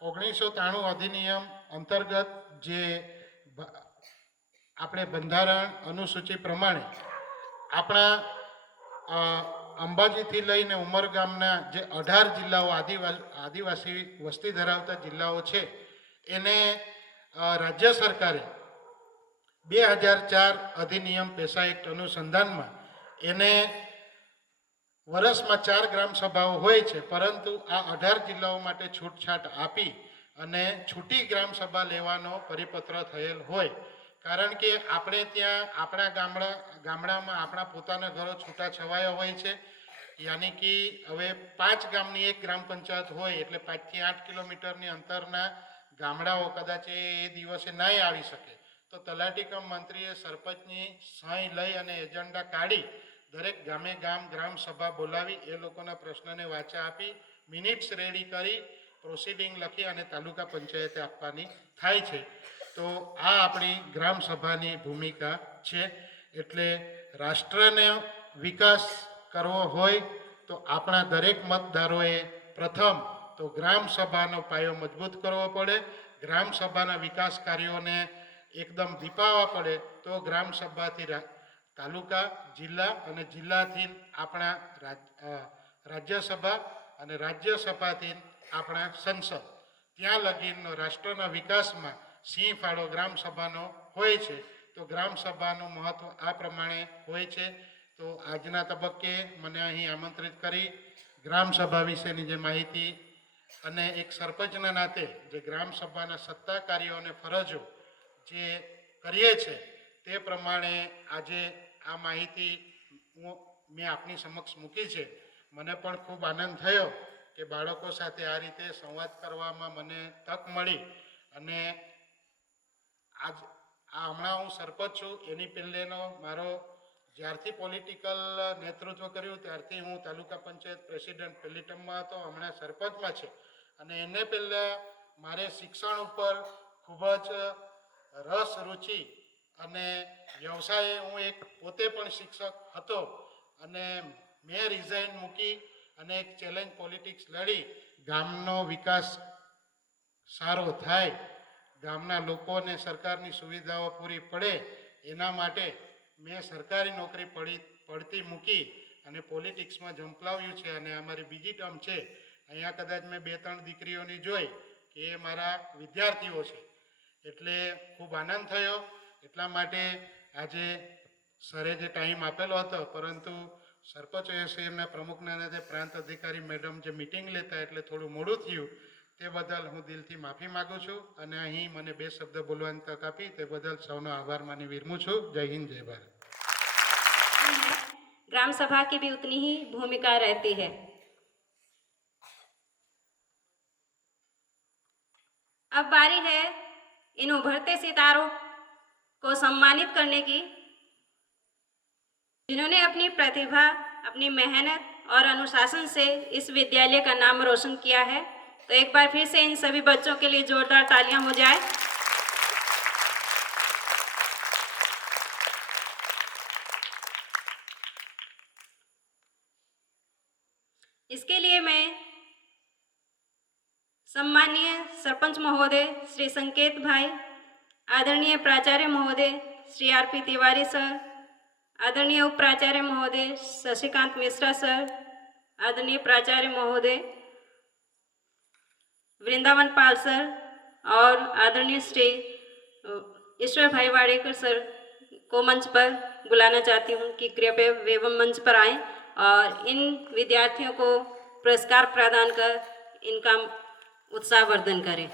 1993 અધિનિયમ અંતર્ગત જે આપણે બંધારણ અનુસૂચિ પ્રમાણે આપણા અંબાજીથી લઈને ઉમરગામના જે 18 જિલ્લાઓ આદિવાસી વસ્તી ધરાવતા જિલ્લાઓ છે, એને રાજ્ય સરકારે 2004 અધિનિયમ પેસા એક્ટ અનુસંધાનમાં એને વર્ષમાં 4 ગ્રામસભાઓ હોય છે, પરંતુ આ 18 જિલ્લાઓ માટે છૂટછાટ આપી અને છૂટી ગ્રામસભા લેવાનો પરિપત્ર થયેલ હોય. કારણ કે આપણે ત્યાં આપણા ગામડામાં આપણા પોતાના ઘરો છૂટાછવાયા હોય છે. યાની કે હવે 5 ગામની એક ગ્રામ પંચાયત હોય એટલે 5 થી 8 કિલોમીટરની અંતરના ગામડાઓ કદાચ એ દિવસે નહીં આવી શકે તો તલાટી કમ મંત્રીએ સરપંચની સહી લઈ અને એજન્ડા કાઢી દરેક ગામે ગ્રામ સભા બોલાવી એ લોકોના પ્રશ્નને વાચા આપી મિનિટ્સ રેડી કરી પ્રોસિડિંગ લખી અને તાલુકા પંચાયતે આપવાની થાય છે. તો આ આપણી ગ્રામ સભાની ભૂમિકા છે. એટલે રાષ્ટ્રને વિકાસ કરવો હોય તો આપણા દરેક મતદારોએ પ્રથમ તો ગ્રામ સભાનો પાયો મજબૂત કરવો પડે. ગ્રામ સભાના વિકાસ કાર્યોને એકદમ દીપાવવા પડે તો ગ્રામ સભાથી તાલુકા જિલ્લા અને જિલ્લાથી આપણા રાજ્યસભા અને રાજ્યસભાથી આપણા સંસદ ત્યાં લગીનો રાષ્ટ્રના વિકાસમાં સિંહ ફાળો ગ્રામ સભાનો હોય છે. તો ગ્રામ સભાનું મહત્ત્વ આ પ્રમાણે હોય છે. તો આજના તબક્કે મને અહીં આમંત્રિત કરી ગ્રામ સભા વિશેની જે માહિતી અને એક સરપંચના નાતે જે ગ્રામ સભાના સત્તા કાર્યો અને ફરજો જે કરીએ છે તે પ્રમાણે આજે આ માહિતી મેં આપની સમક્ષ મૂકી છે. મને પણ ખૂબ આનંદ થયો કે બાળકો સાથે આ રીતે સંવાદ કરવામાં મને તક મળી. અને હમણાં હું સરપંચ છું એની પહેલેનો મારો જ્યારથી પોલિટિકલ નેતૃત્વ કર્યું ત્યારથી હું તાલુકા પંચાયત પ્રેસિડેન્ટ પહેલી ટર્મમાં હતો, હમણાં સરપંચમાં છે. અને એને પહેલાં મારે શિક્ષણ ઉપર ખૂબ જ રસ રુચિ અને વ્યવસાય હું એક પોતે પણ શિક્ષક હતો અને મેં રિઝાઇન મૂકી અને એક ચેલેન્જ પોલિટિક્સ લડી ગામનો વિકાસ સારો થાય, ગામના લોકોને સરકારની સુવિધાઓ પૂરી પડે એના માટે મેં સરકારી નોકરી પડતી મૂકી અને પોલિટિક્સમાં ઝંપલાવ્યું છે. અને અમારી બીજી ટર્મ છે. અહીંયા કદાચ મેં 2-3 દીકરીઓની જોઈ કે એ મારા વિદ્યાર્થીઓ છે. એટલે ખૂબ આનંદ થયો. એટલા માટે આજે સરે જે ટાઈમ આપેલો હતો પરંતુ સરપંચ એસોસિએશનના પ્રમુખના નાતે પ્રાંત અધિકારી મેડમ જે મિટિંગ લેતા એટલે થોડું મોડું થયું. તે બદલ હું દિલથી માફી માગું છું અને અહીં મને 2 શબ્દ બોલવાની તક આપી તે બદલ સૌનો આભાર માની વિરમું છું. જય હિન્દ, જય ભારત. ग्राम सभा की भी उतनी ही भूमिका रहती है. अब बारी है इन उभरते सितारों को सम्मानित करने की जिन्होंने अपनी प्रतिभा, अपनी मेहनत और अनुशासन से इस विद्यालय का नाम रोशन किया है. तो एक बार फिर से इन सभी बच्चों के लिए जोरदार तालियां हो जाए. इसके लिए मैं सम्मानीय सरपंच महोदय श्री संकेत भाई, आदरणीय प्राचार्य महोदय श्री आर.पी. तिवारी सर, आदरणीय उप प्राचार्य महोदय शशिकांत मिश्रा सर, आदरणीय प्राचार्य महोदय वृंदावन पाल सर और आदरणीय श्री ईश्वर भाई वाडेकर सर को मंच पर बुलाना चाहती हूँ कि कृपया वे मंच पर आएं और इन विद्यार्थियों को पुरस्कार प्रदान कर इनका उत्साहवर्धन करें.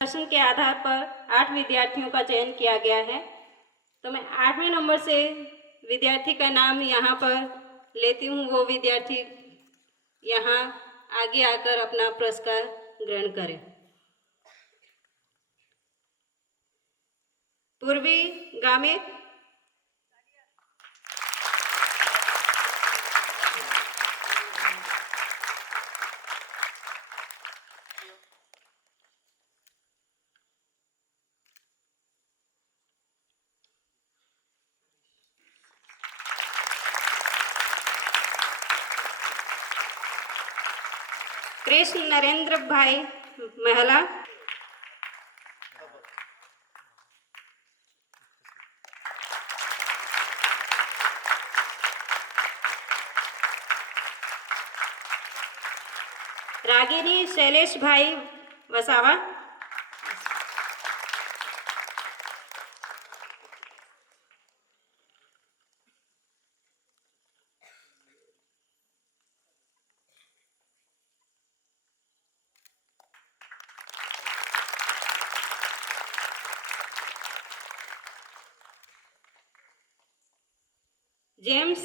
प्रदर्शन के आधार पर 8 विद्यार्थियों का चयन किया गया है. तो मैं 8वें नंबर से विद्यार्थी का नाम यहाँ पर लेती हूँ. वो विद्यार्थी यहाँ आगे आकर अपना पुरस्कार ग्रहण करें. पूर्वी गामित, कृष्ण नरेंद्र भाई महला, रागिनी शैलेश भाई वसावा, जेम्स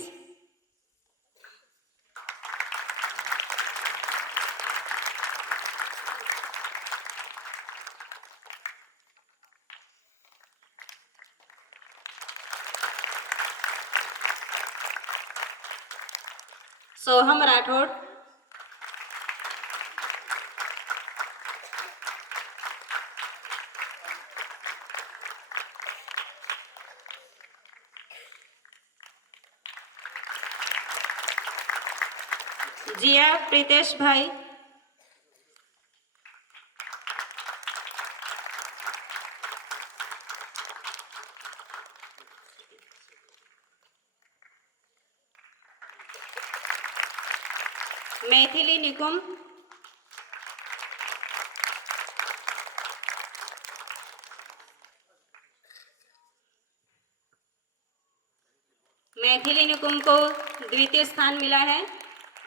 सोहम राठौड़, जिया प्रीतेश भाई, मैथिली निकुम, मैथिली निकुम को द्वितीय स्थान मिला है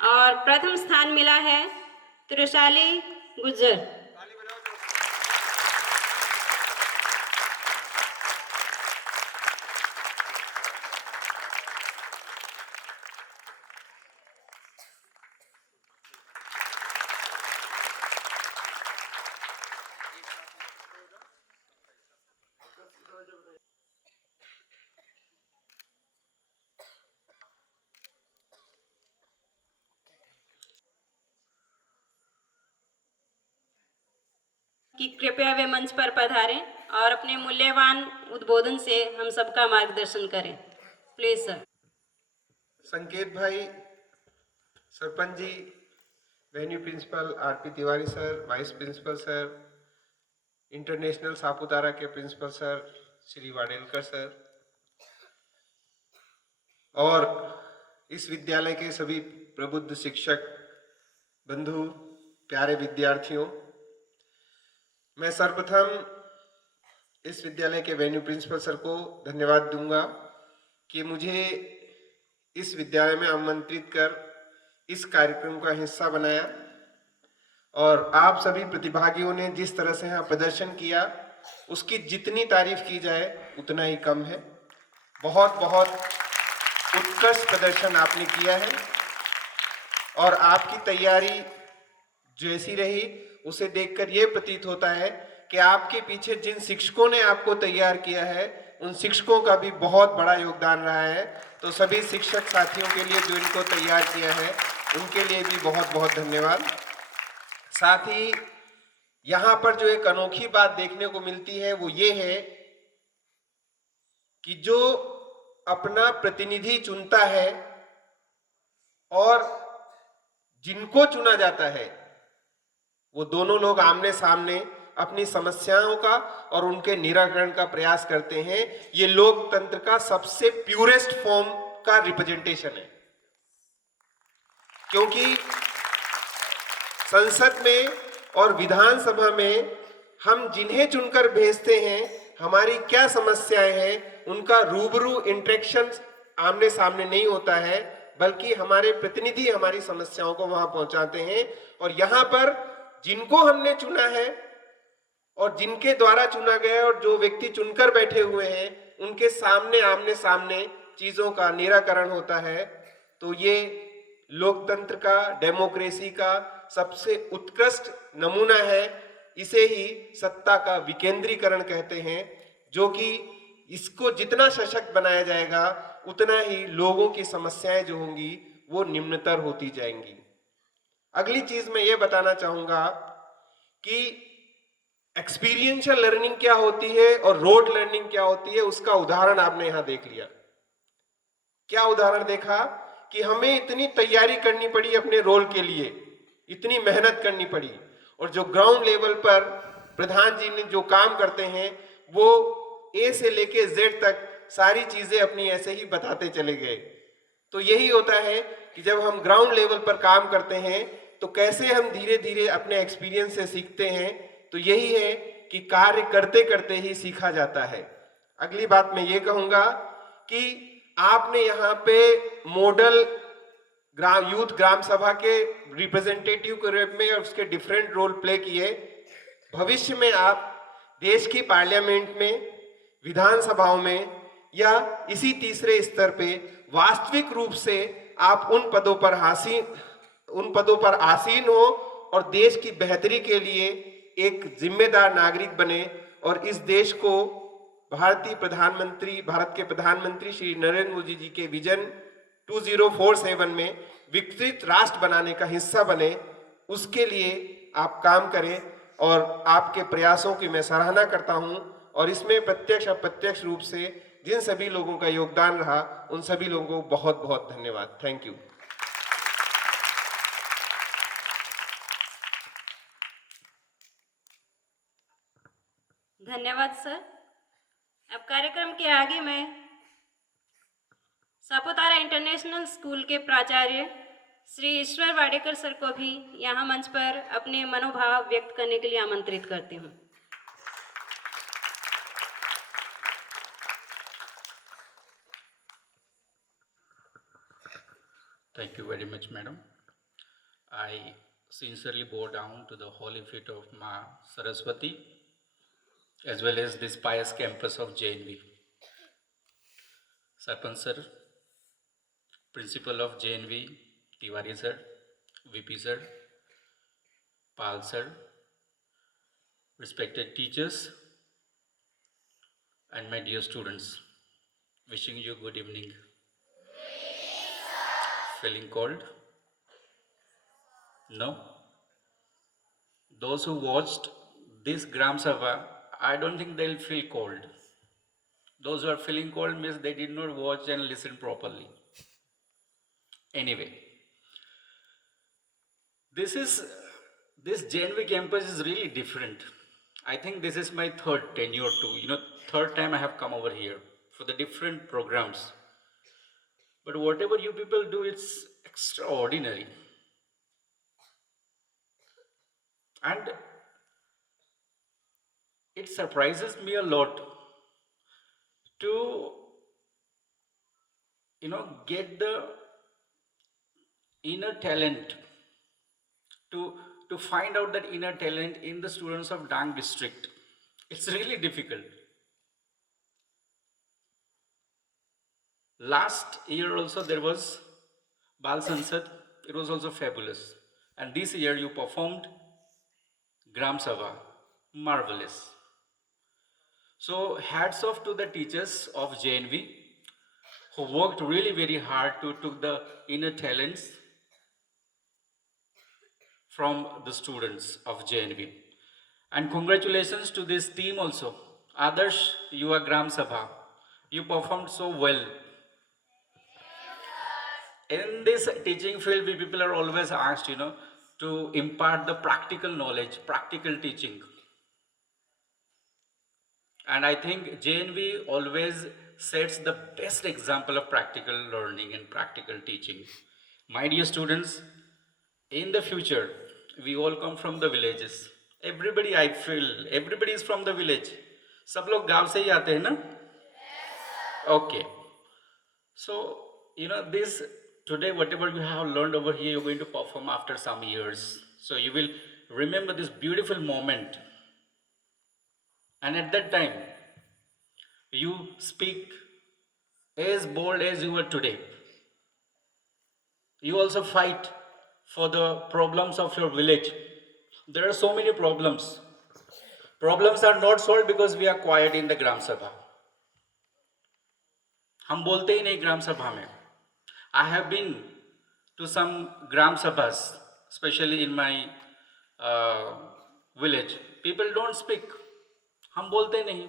और प्रथम स्थान मिला है त्रिशाली गुज्जर। कि कृपया वे मंच पर पधारें और अपने मूल्यवान उद्बोधन से हम सबका मार्गदर्शन करें। Please sir. संकेत भाई, sarpanch ji, venue principal RP Tiwari sir, vice principal sir, international Saputara के principal sir Shri Wadelkar sir और इस विद्यालय के सभी प्रबुद्ध शिक्षक बंधु, प्यारे विद्यार्थियों, मैं सर्वप्रथम इस विद्यालय के वेन्यू प्रिंसिपल सर को धन्यवाद दूंगा कि मुझे इस विद्यालय में आमंत्रित कर इस कार्यक्रम का हिस्सा बनाया और आप सभी प्रतिभागियों ने जिस तरह से यहाँ प्रदर्शन किया उसकी जितनी तारीफ की जाए उतना ही कम है। बहुत बहुत उत्कृष्ट प्रदर्शन आपने किया है और आपकी तैयारी जैसी रही उसे देखकर यह प्रतीत होता है कि आपके पीछे जिन शिक्षकों ने आपको तैयार किया है उन शिक्षकों का भी बहुत बड़ा योगदान रहा है। तो सभी शिक्षक साथियों के लिए जो इनको तैयार किया है उनके लिए भी बहुत बहुत धन्यवाद। साथ ही यहाँ पर जो एक अनोखी बात देखने को मिलती है वो ये है कि जो अपना प्रतिनिधि चुनता है और जिनको चुना जाता है वो दोनों लोग आमने सामने अपनी समस्याओं का और उनके निराकरण का प्रयास करते हैं। ये लोकतंत्र का सबसे प्यूरेस्ट फॉर्म का रिप्रेजेंटेशन है, क्योंकि संसद में और विधानसभा में हम जिन्हें चुनकर भेजते हैं, हमारी क्या समस्याएं हैं, उनका रूबरू इंटरेक्शन आमने सामने नहीं होता है, बल्कि हमारे प्रतिनिधि हमारी समस्याओं को वहां पहुंचाते हैं। और यहाँ पर जिनको हमने चुना है और जिनके द्वारा चुना गया और जो व्यक्ति चुनकर बैठे हुए हैं उनके सामने आमने सामने चीजों का निराकरण होता है। तो ये लोकतंत्र का, डेमोक्रेसी का सबसे उत्कृष्ट नमूना है। इसे ही सत्ता का विकेंद्रीकरण कहते हैं, जो कि इसको जितना सशक्त बनाया जाएगा उतना ही लोगों की समस्याएं जो होंगी वो निम्नतर होती जाएंगी। अगली चीज मैं ये बताना चाहूंगा कि एक्सपीरियंशियल लर्निंग क्या होती है और रोड लर्निंग क्या होती है, उसका उदाहरण आपने यहां देख लिया। क्या उदाहरण देखा कि हमें इतनी तैयारी करनी पड़ी अपने रोल के लिए, इतनी मेहनत करनी पड़ी, और जो ग्राउंड लेवल पर प्रधान जी ने जो काम करते हैं वो ए से लेके जेड तक सारी चीजें अपनी ऐसे ही बताते चले गए। तो यही होता है कि जब हम ग्राउंड लेवल पर काम करते हैं तो कैसे हम धीरे धीरे अपने एक्सपीरियंस से सीखते हैं। तो यही है कि कार्य करते करते ही सीखा जाता है। अगली बात मैं ये कहूँगा कि आपने यहाँ पे मॉडल यूथ ग्राम सभा के रिप्रेजेंटेटिव के रूप में और उसके डिफरेंट रोल प्ले किए। भविष्य में आप देश की पार्लियामेंट में, विधानसभाओं में या इसी तीसरे स्तर पे वास्तविक रूप से आप उन पदों पर आसीन हो और देश की बेहतरी के लिए एक जिम्मेदार नागरिक बने और इस देश को भारत के प्रधानमंत्री श्री नरेंद्र मोदी जी के विजन 2047 में विकसित राष्ट्र बनाने का हिस्सा बने। उसके लिए आप काम करें और आपके प्रयासों की मैं सराहना करता हूं, और इसमें प्रत्यक्ष अप्रत्यक्ष रूप से जिन सभी लोगों का योगदान रहा उन सभी लोगों को बहुत बहुत धन्यवाद। Thank you. धन्यवाद सर। अब कार्यक्रम के आगे मैं सापुतारा इंटरनेशनल स्कूल के प्राचार्य श्री ईश्वर वाडेकर सर को भी यहाँ मंच पर अपने मनोभाव व्यक्त करने के लिए आमंत्रित करती हूँ। Thank you very much, madam. I sincerely bow down to the holy feet of Ma Saraswati, as well as this pious campus of JNV. Sarpanch sir, principal of JNV, Tiwari sir, VP sir, Pal sir, respected teachers, and my dear students, wishing you good evening. Feeling cold? No? Those who watched this Gram Sabha, I don't think they'll feel cold. Those who are feeling cold means they did not watch and listen properly. Anyway, this JNV campus is really different. I think this is my third tenure too. Third time I have come over here for the different programs. But whatever you people do, it's extraordinary. And it surprises me a lot to, get the inner talent, to find out that inner talent in the students of Dang district. It's really difficult. Last year also there was Bal Sansad. It was also fabulous. And this year you performed Gram Sabha. Marvelous. So hats off to the teachers of JNV who worked really very hard to took the inner talents from the students of JNV. And congratulations to this team also. Adarsh, you are Gram Sabha. You performed so well. In this teaching field, we people are always asked, to impart the practical knowledge, practical teaching. And I think JNV always sets the best example of practical learning and practical teaching. My dear students, in the future, we all come from the villages. Everybody, I feel, everybody is from the village. सब लोग गांव से ही आते हैं ना? Okay. So, this today, whatever you have learned over here, you're going to perform after some years. So you will remember this beautiful moment. And at that time, you speak as bold as you are today. You also fight for the problems of your village. There are so many problems. Problems are not solved because we are quiet in the Gram Sabha. हम बोलते ही नहीं ग्राम सभा में. I have been to some Gram Sabhas, especially in my village. People don't speak. हम बोलते नहीं.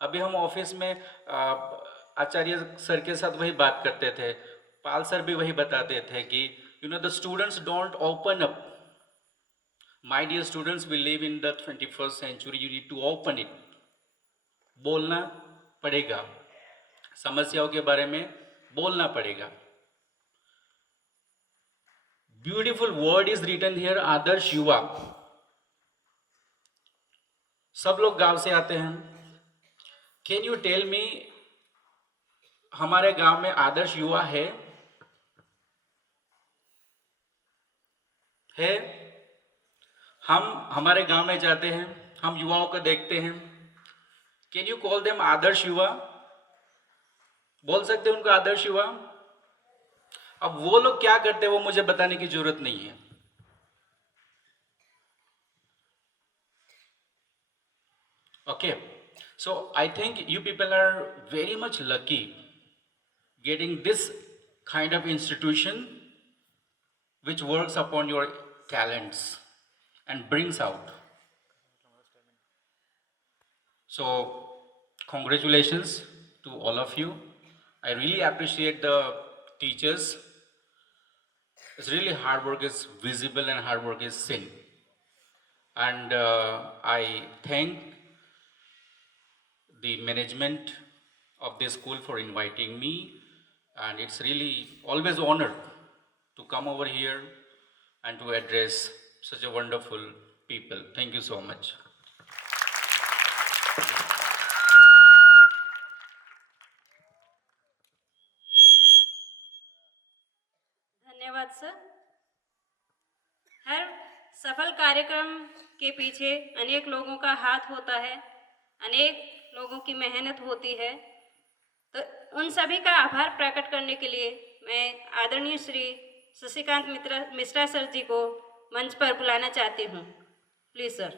अभी हम ऑफिस में आचार्य सर के साथ वही बात करते थे. पाल सर भी वही बताते थे कि the students don't open up. My dear students, we live in the 21st century. You need to open it. बोलना पड़ेगा, समस्याओं के बारे में बोलना पड़ेगा. Beautiful word is written here, आदर्श युवा. सब लोग गांव से आते हैं. Can you tell me, हमारे गांव में आदर्श युवा है? हम हमारे गांव में जाते हैं, हम युवाओं को देखते हैं. कैन यू कॉल देम आदर्श युवा? बोल सकते हैं उनको आदर्श युवा? अब वो लोग क्या करते हैं वो मुझे बताने की जरूरत नहीं है. Okay, so I think you people are very much lucky getting this kind of institution which works upon your talents and brings out. So, congratulations to all of you. I really appreciate the teachers. It's really hard work is visible and hard work is seen. And I thank the management of this school for inviting me, and it's really always honor to come over here and to address such a wonderful people. Thank you so much. धन्यवाद सर. हर सफल कार्यक्रम के पीछे अनेक लोगों का हाथ होता है, अनेक लोगों की मेहनत होती है. तो उन सभी का आभार प्रकट करने के लिए मैं आदरणीय श्री शशिकांत मिश्रा सर जी को मंच पर बुलाना चाहती हूँ. Please sir.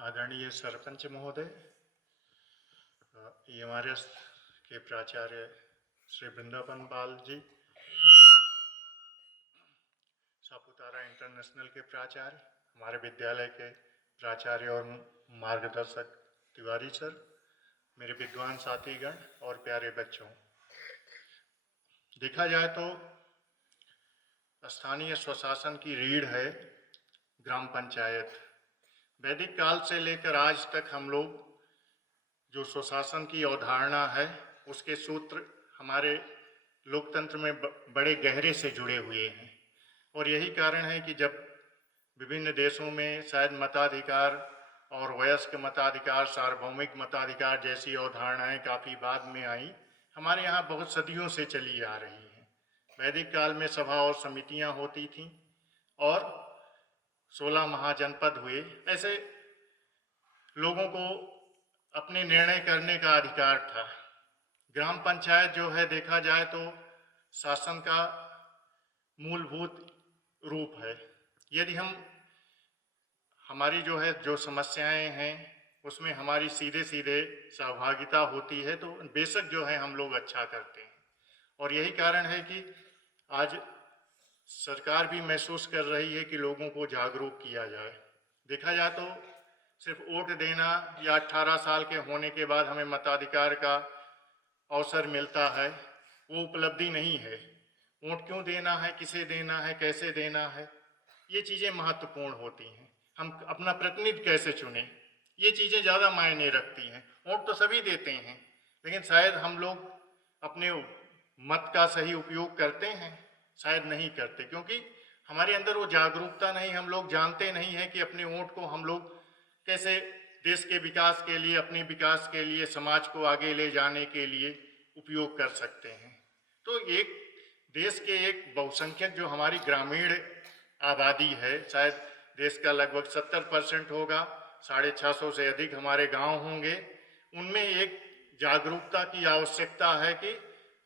आदरणीय सरपंच महोदय, EMRS के प्राचार्य श्री वृंदावन बाल जी, सापुतारा इंटरनेशनल के प्राचार्य, हमारे विद्यालय के प्राचार्य और मार्गदर्शक तिवारी सर, मेरे विद्वान साथीगण और प्यारे बच्चों, देखा जाए तो स्थानीय स्वशासन की रीढ़ है ग्राम पंचायत. वैदिक काल से लेकर आज तक हम लोग जो स्वशासन की अवधारणा है उसके सूत्र हमारे लोकतंत्र में बड़े गहरे से जुड़े हुए हैं. और यही कारण है कि जब विभिन्न देशों में शायद मताधिकार और वयस्क मताधिकार, सार्वभौमिक मताधिकार जैसी अवधारणाएं काफ़ी बाद में आई, हमारे यहाँ बहुत सदियों से चली आ रही हैं. वैदिक काल में सभा और समितियाँ होती थीं और 16 महाजनपद हुए. ऐसे लोगों को अपने निर्णय करने का अधिकार था. ग्राम पंचायत जो है देखा जाए तो शासन का मूलभूत रूप है. यदि हमारी जो समस्याएं हैं उसमें हमारी सीधे सीधे सहभागिता होती है तो बेशक जो है हम लोग अच्छा करते हैं. और यही कारण है कि आज सरकार भी महसूस कर रही है कि लोगों को जागरूक किया जाए. देखा जाए तो सिर्फ वोट देना या 18 साल के होने के बाद हमें मताधिकार का अवसर मिलता है वो उपलब्धि नहीं है. वोट क्यों देना है, किसे देना है, कैसे देना है, ये चीज़ें महत्वपूर्ण होती हैं. हम अपना प्रतिनिधि कैसे चुनें, ये चीज़ें ज़्यादा मायने रखती हैं. वोट तो सभी देते हैं लेकिन शायद हम लोग अपने मत का सही उपयोग करते हैं, शायद नहीं करते, क्योंकि हमारे अंदर वो जागरूकता नहीं. हम लोग जानते नहीं हैं कि अपने वोट को हम लोग कैसे देश के विकास के लिए, अपने विकास के लिए, समाज को आगे ले जाने के लिए उपयोग कर सकते हैं. तो एक देश के एक बहुसंख्यक जो हमारी ग्रामीण आबादी है, शायद देश का लगभग 70% होगा, 650 से अधिक हमारे गांव होंगे, उनमें एक जागरूकता की आवश्यकता है कि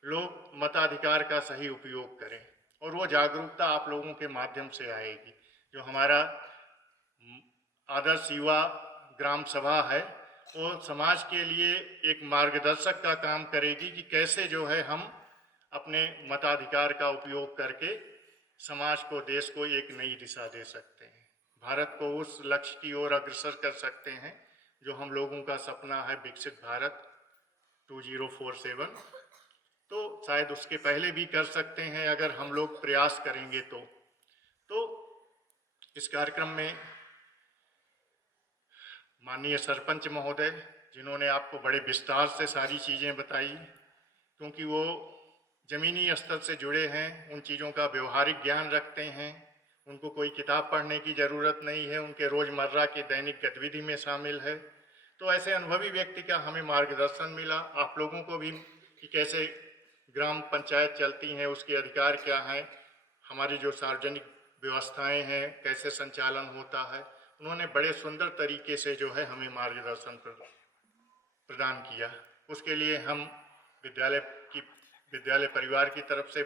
लोग मताधिकार का सही उपयोग करें. और वो जागरूकता आप लोगों के माध्यम से आएगी. जो हमारा आदर्श युवा ग्राम सभा है वो समाज के लिए एक मार्गदर्शक का काम करेगी कि कैसे जो है हम अपने मताधिकार का उपयोग करके समाज को, देश को एक नई दिशा दे सकते हैं. भारत को उस लक्ष्य की ओर अग्रसर कर सकते हैं जो हम लोगों का सपना है, विकसित भारत. 2047। तो शायद उसके पहले भी कर सकते हैं अगर हम लोग प्रयास करेंगे तो इस कार्यक्रम में माननीय सरपंच महोदय, जिन्होंने आपको बड़े विस्तार से सारी चीज़ें बताई, क्योंकि वो ज़मीनी स्तर से जुड़े हैं, उन चीज़ों का व्यवहारिक ज्ञान रखते हैं, उनको कोई किताब पढ़ने की ज़रूरत नहीं है, उनके रोज़मर्रा के दैनिक गतिविधि में शामिल है। तो ऐसे अनुभवी व्यक्ति का हमें मार्गदर्शन मिला, आप लोगों को भी, कि कैसे ग्राम पंचायत चलती हैं, उसके अधिकार क्या हैं, हमारी जो सार्वजनिक व्यवस्थाएं हैं कैसे संचालन होता है। उन्होंने बड़े सुंदर तरीके से जो है हमें मार्गदर्शन प्रदान किया। उसके लिए हम विद्यालय परिवार की तरफ से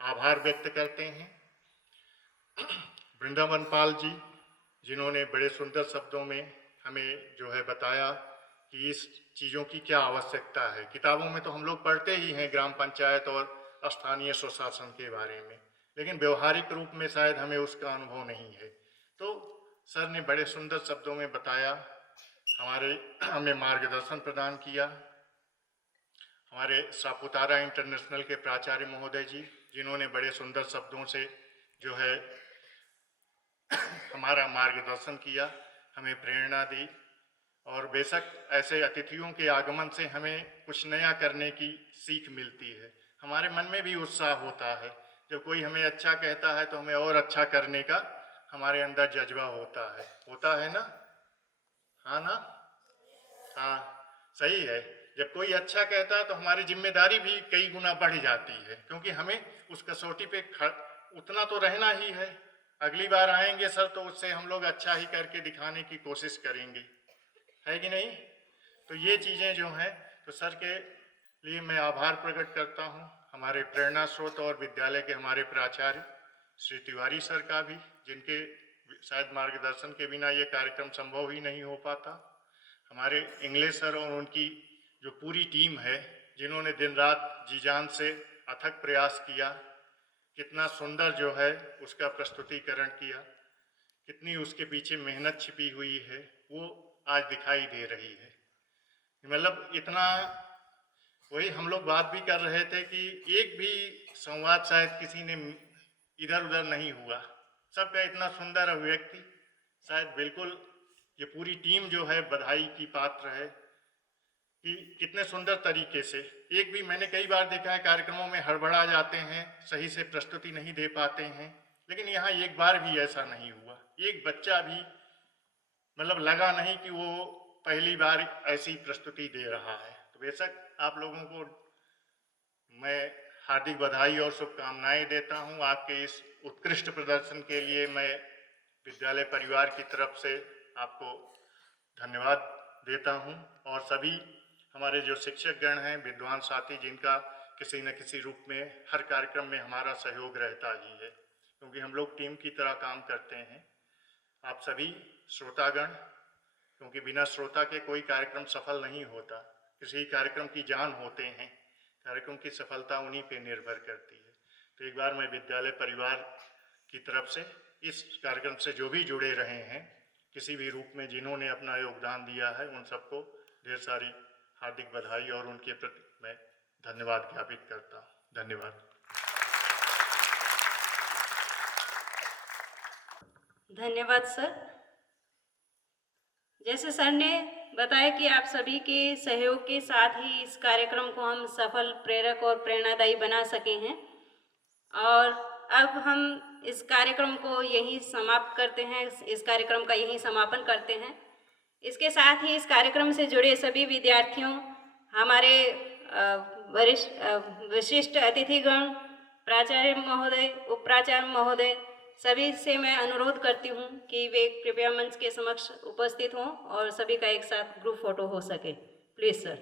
आभार व्यक्त करते हैं। वृंदावन पाल जी, जिन्होंने बड़े सुंदर शब्दों में हमें जो है बताया कि इस चीज़ों की क्या आवश्यकता है। किताबों में तो हम लोग पढ़ते ही हैं ग्राम पंचायत और स्थानीय स्वशासन के बारे में, लेकिन व्यवहारिक रूप में शायद हमें उसका अनुभव नहीं है। तो सर ने बड़े सुंदर शब्दों में बताया, हमें मार्गदर्शन प्रदान किया। हमारे सापुतारा इंटरनेशनल के प्राचार्य महोदय जी, जिन्होंने बड़े सुंदर शब्दों से जो है हमारा मार्गदर्शन किया, हमें प्रेरणा दी। और बेशक ऐसे अतिथियों के आगमन से हमें कुछ नया करने की सीख मिलती है, हमारे मन में भी उत्साह होता है। जब कोई हमें अच्छा कहता है तो हमें और अच्छा करने का हमारे अंदर जज्बा होता है ना? हाँ ना? हाँ, सही है। जब कोई अच्छा कहता है तो हमारी जिम्मेदारी भी कई गुना बढ़ जाती है, क्योंकि हमें उस कसौटी पे उतना तो रहना ही है। अगली बार आएंगे सर तो उससे हम लोग अच्छा ही करके दिखाने की कोशिश करेंगे, है कि नहीं? तो ये चीज़ें जो हैं, तो सर के लिए मैं आभार प्रकट करता हूँ। हमारे प्रेरणा स्रोत और विद्यालय के हमारे प्राचार्य श्री तिवारी सर का भी, जिनके शायद मार्गदर्शन के बिना ये कार्यक्रम संभव ही नहीं हो पाता। हमारे इंग्लिश सर और उनकी जो पूरी टीम है, जिन्होंने दिन रात जी जान से अथक प्रयास किया, कितना सुंदर जो है उसका प्रस्तुतिकरण किया, कितनी उसके पीछे मेहनत छिपी हुई है, वो आज दिखाई दे रही है। मतलब इतना, वही हम लोग बात भी कर रहे थे कि एक भी संवाद शायद किसी ने इधर उधर नहीं हुआ, सबका इतना सुंदर अभिव्यक्ति, शायद बिल्कुल ये पूरी टीम जो है बधाई की पात्र है कि कितने सुंदर तरीके से। एक भी, मैंने कई बार देखा है कार्यक्रमों में हड़बड़ा जाते हैं, सही से प्रस्तुति नहीं दे पाते हैं, लेकिन यहाँ एक बार भी ऐसा नहीं हुआ। एक बच्चा भी मतलब लगा नहीं कि वो पहली बार ऐसी प्रस्तुति दे रहा है। तो बेशक आप लोगों को मैं हार्दिक बधाई और शुभकामनाएं देता हूं। आपके इस उत्कृष्ट प्रदर्शन के लिए मैं विद्यालय परिवार की तरफ से आपको धन्यवाद देता हूं, और सभी हमारे जो शिक्षक गण हैं, विद्वान साथी, जिनका किसी न किसी रूप में हर कार्यक्रम में हमारा सहयोग रहता ही है, क्योंकि हम लोग टीम की तरह काम करते हैं। आप सभी श्रोतागण, क्योंकि बिना श्रोता के कोई कार्यक्रम सफल नहीं होता, किसी कार्यक्रम की जान होते हैं, कार्यक्रम की सफलता उन्हीं पे निर्भर करती है। तो एक बार मैं विद्यालय परिवार की तरफ से इस कार्यक्रम से जो भी जुड़े रहे हैं, किसी भी रूप में जिन्होंने अपना योगदान दिया है, उन सबको ढेर सारी हार्दिक बधाई और उनके प्रति मैं धन्यवाद ज्ञापित करता हूँ। धन्यवाद। धन्यवाद सर। जैसे सर ने बताया कि आप सभी के सहयोग के साथ ही इस कार्यक्रम को हम सफल, प्रेरक और प्रेरणादायी बना सके हैं, और अब हम इस कार्यक्रम को यहीं समाप्त करते हैं, इस कार्यक्रम का यहीं समापन करते हैं। इसके साथ ही इस कार्यक्रम से जुड़े सभी विद्यार्थियों, हमारे विशिष्ट अतिथिगण, प्राचार्य महोदय, उप प्राचार्य महोदय, सभी से मैं अनुरोध करती हूँ कि वे कृपया मंच के समक्ष उपस्थित हों और सभी का एक साथ ग्रुप फोटो हो सके। Please sir.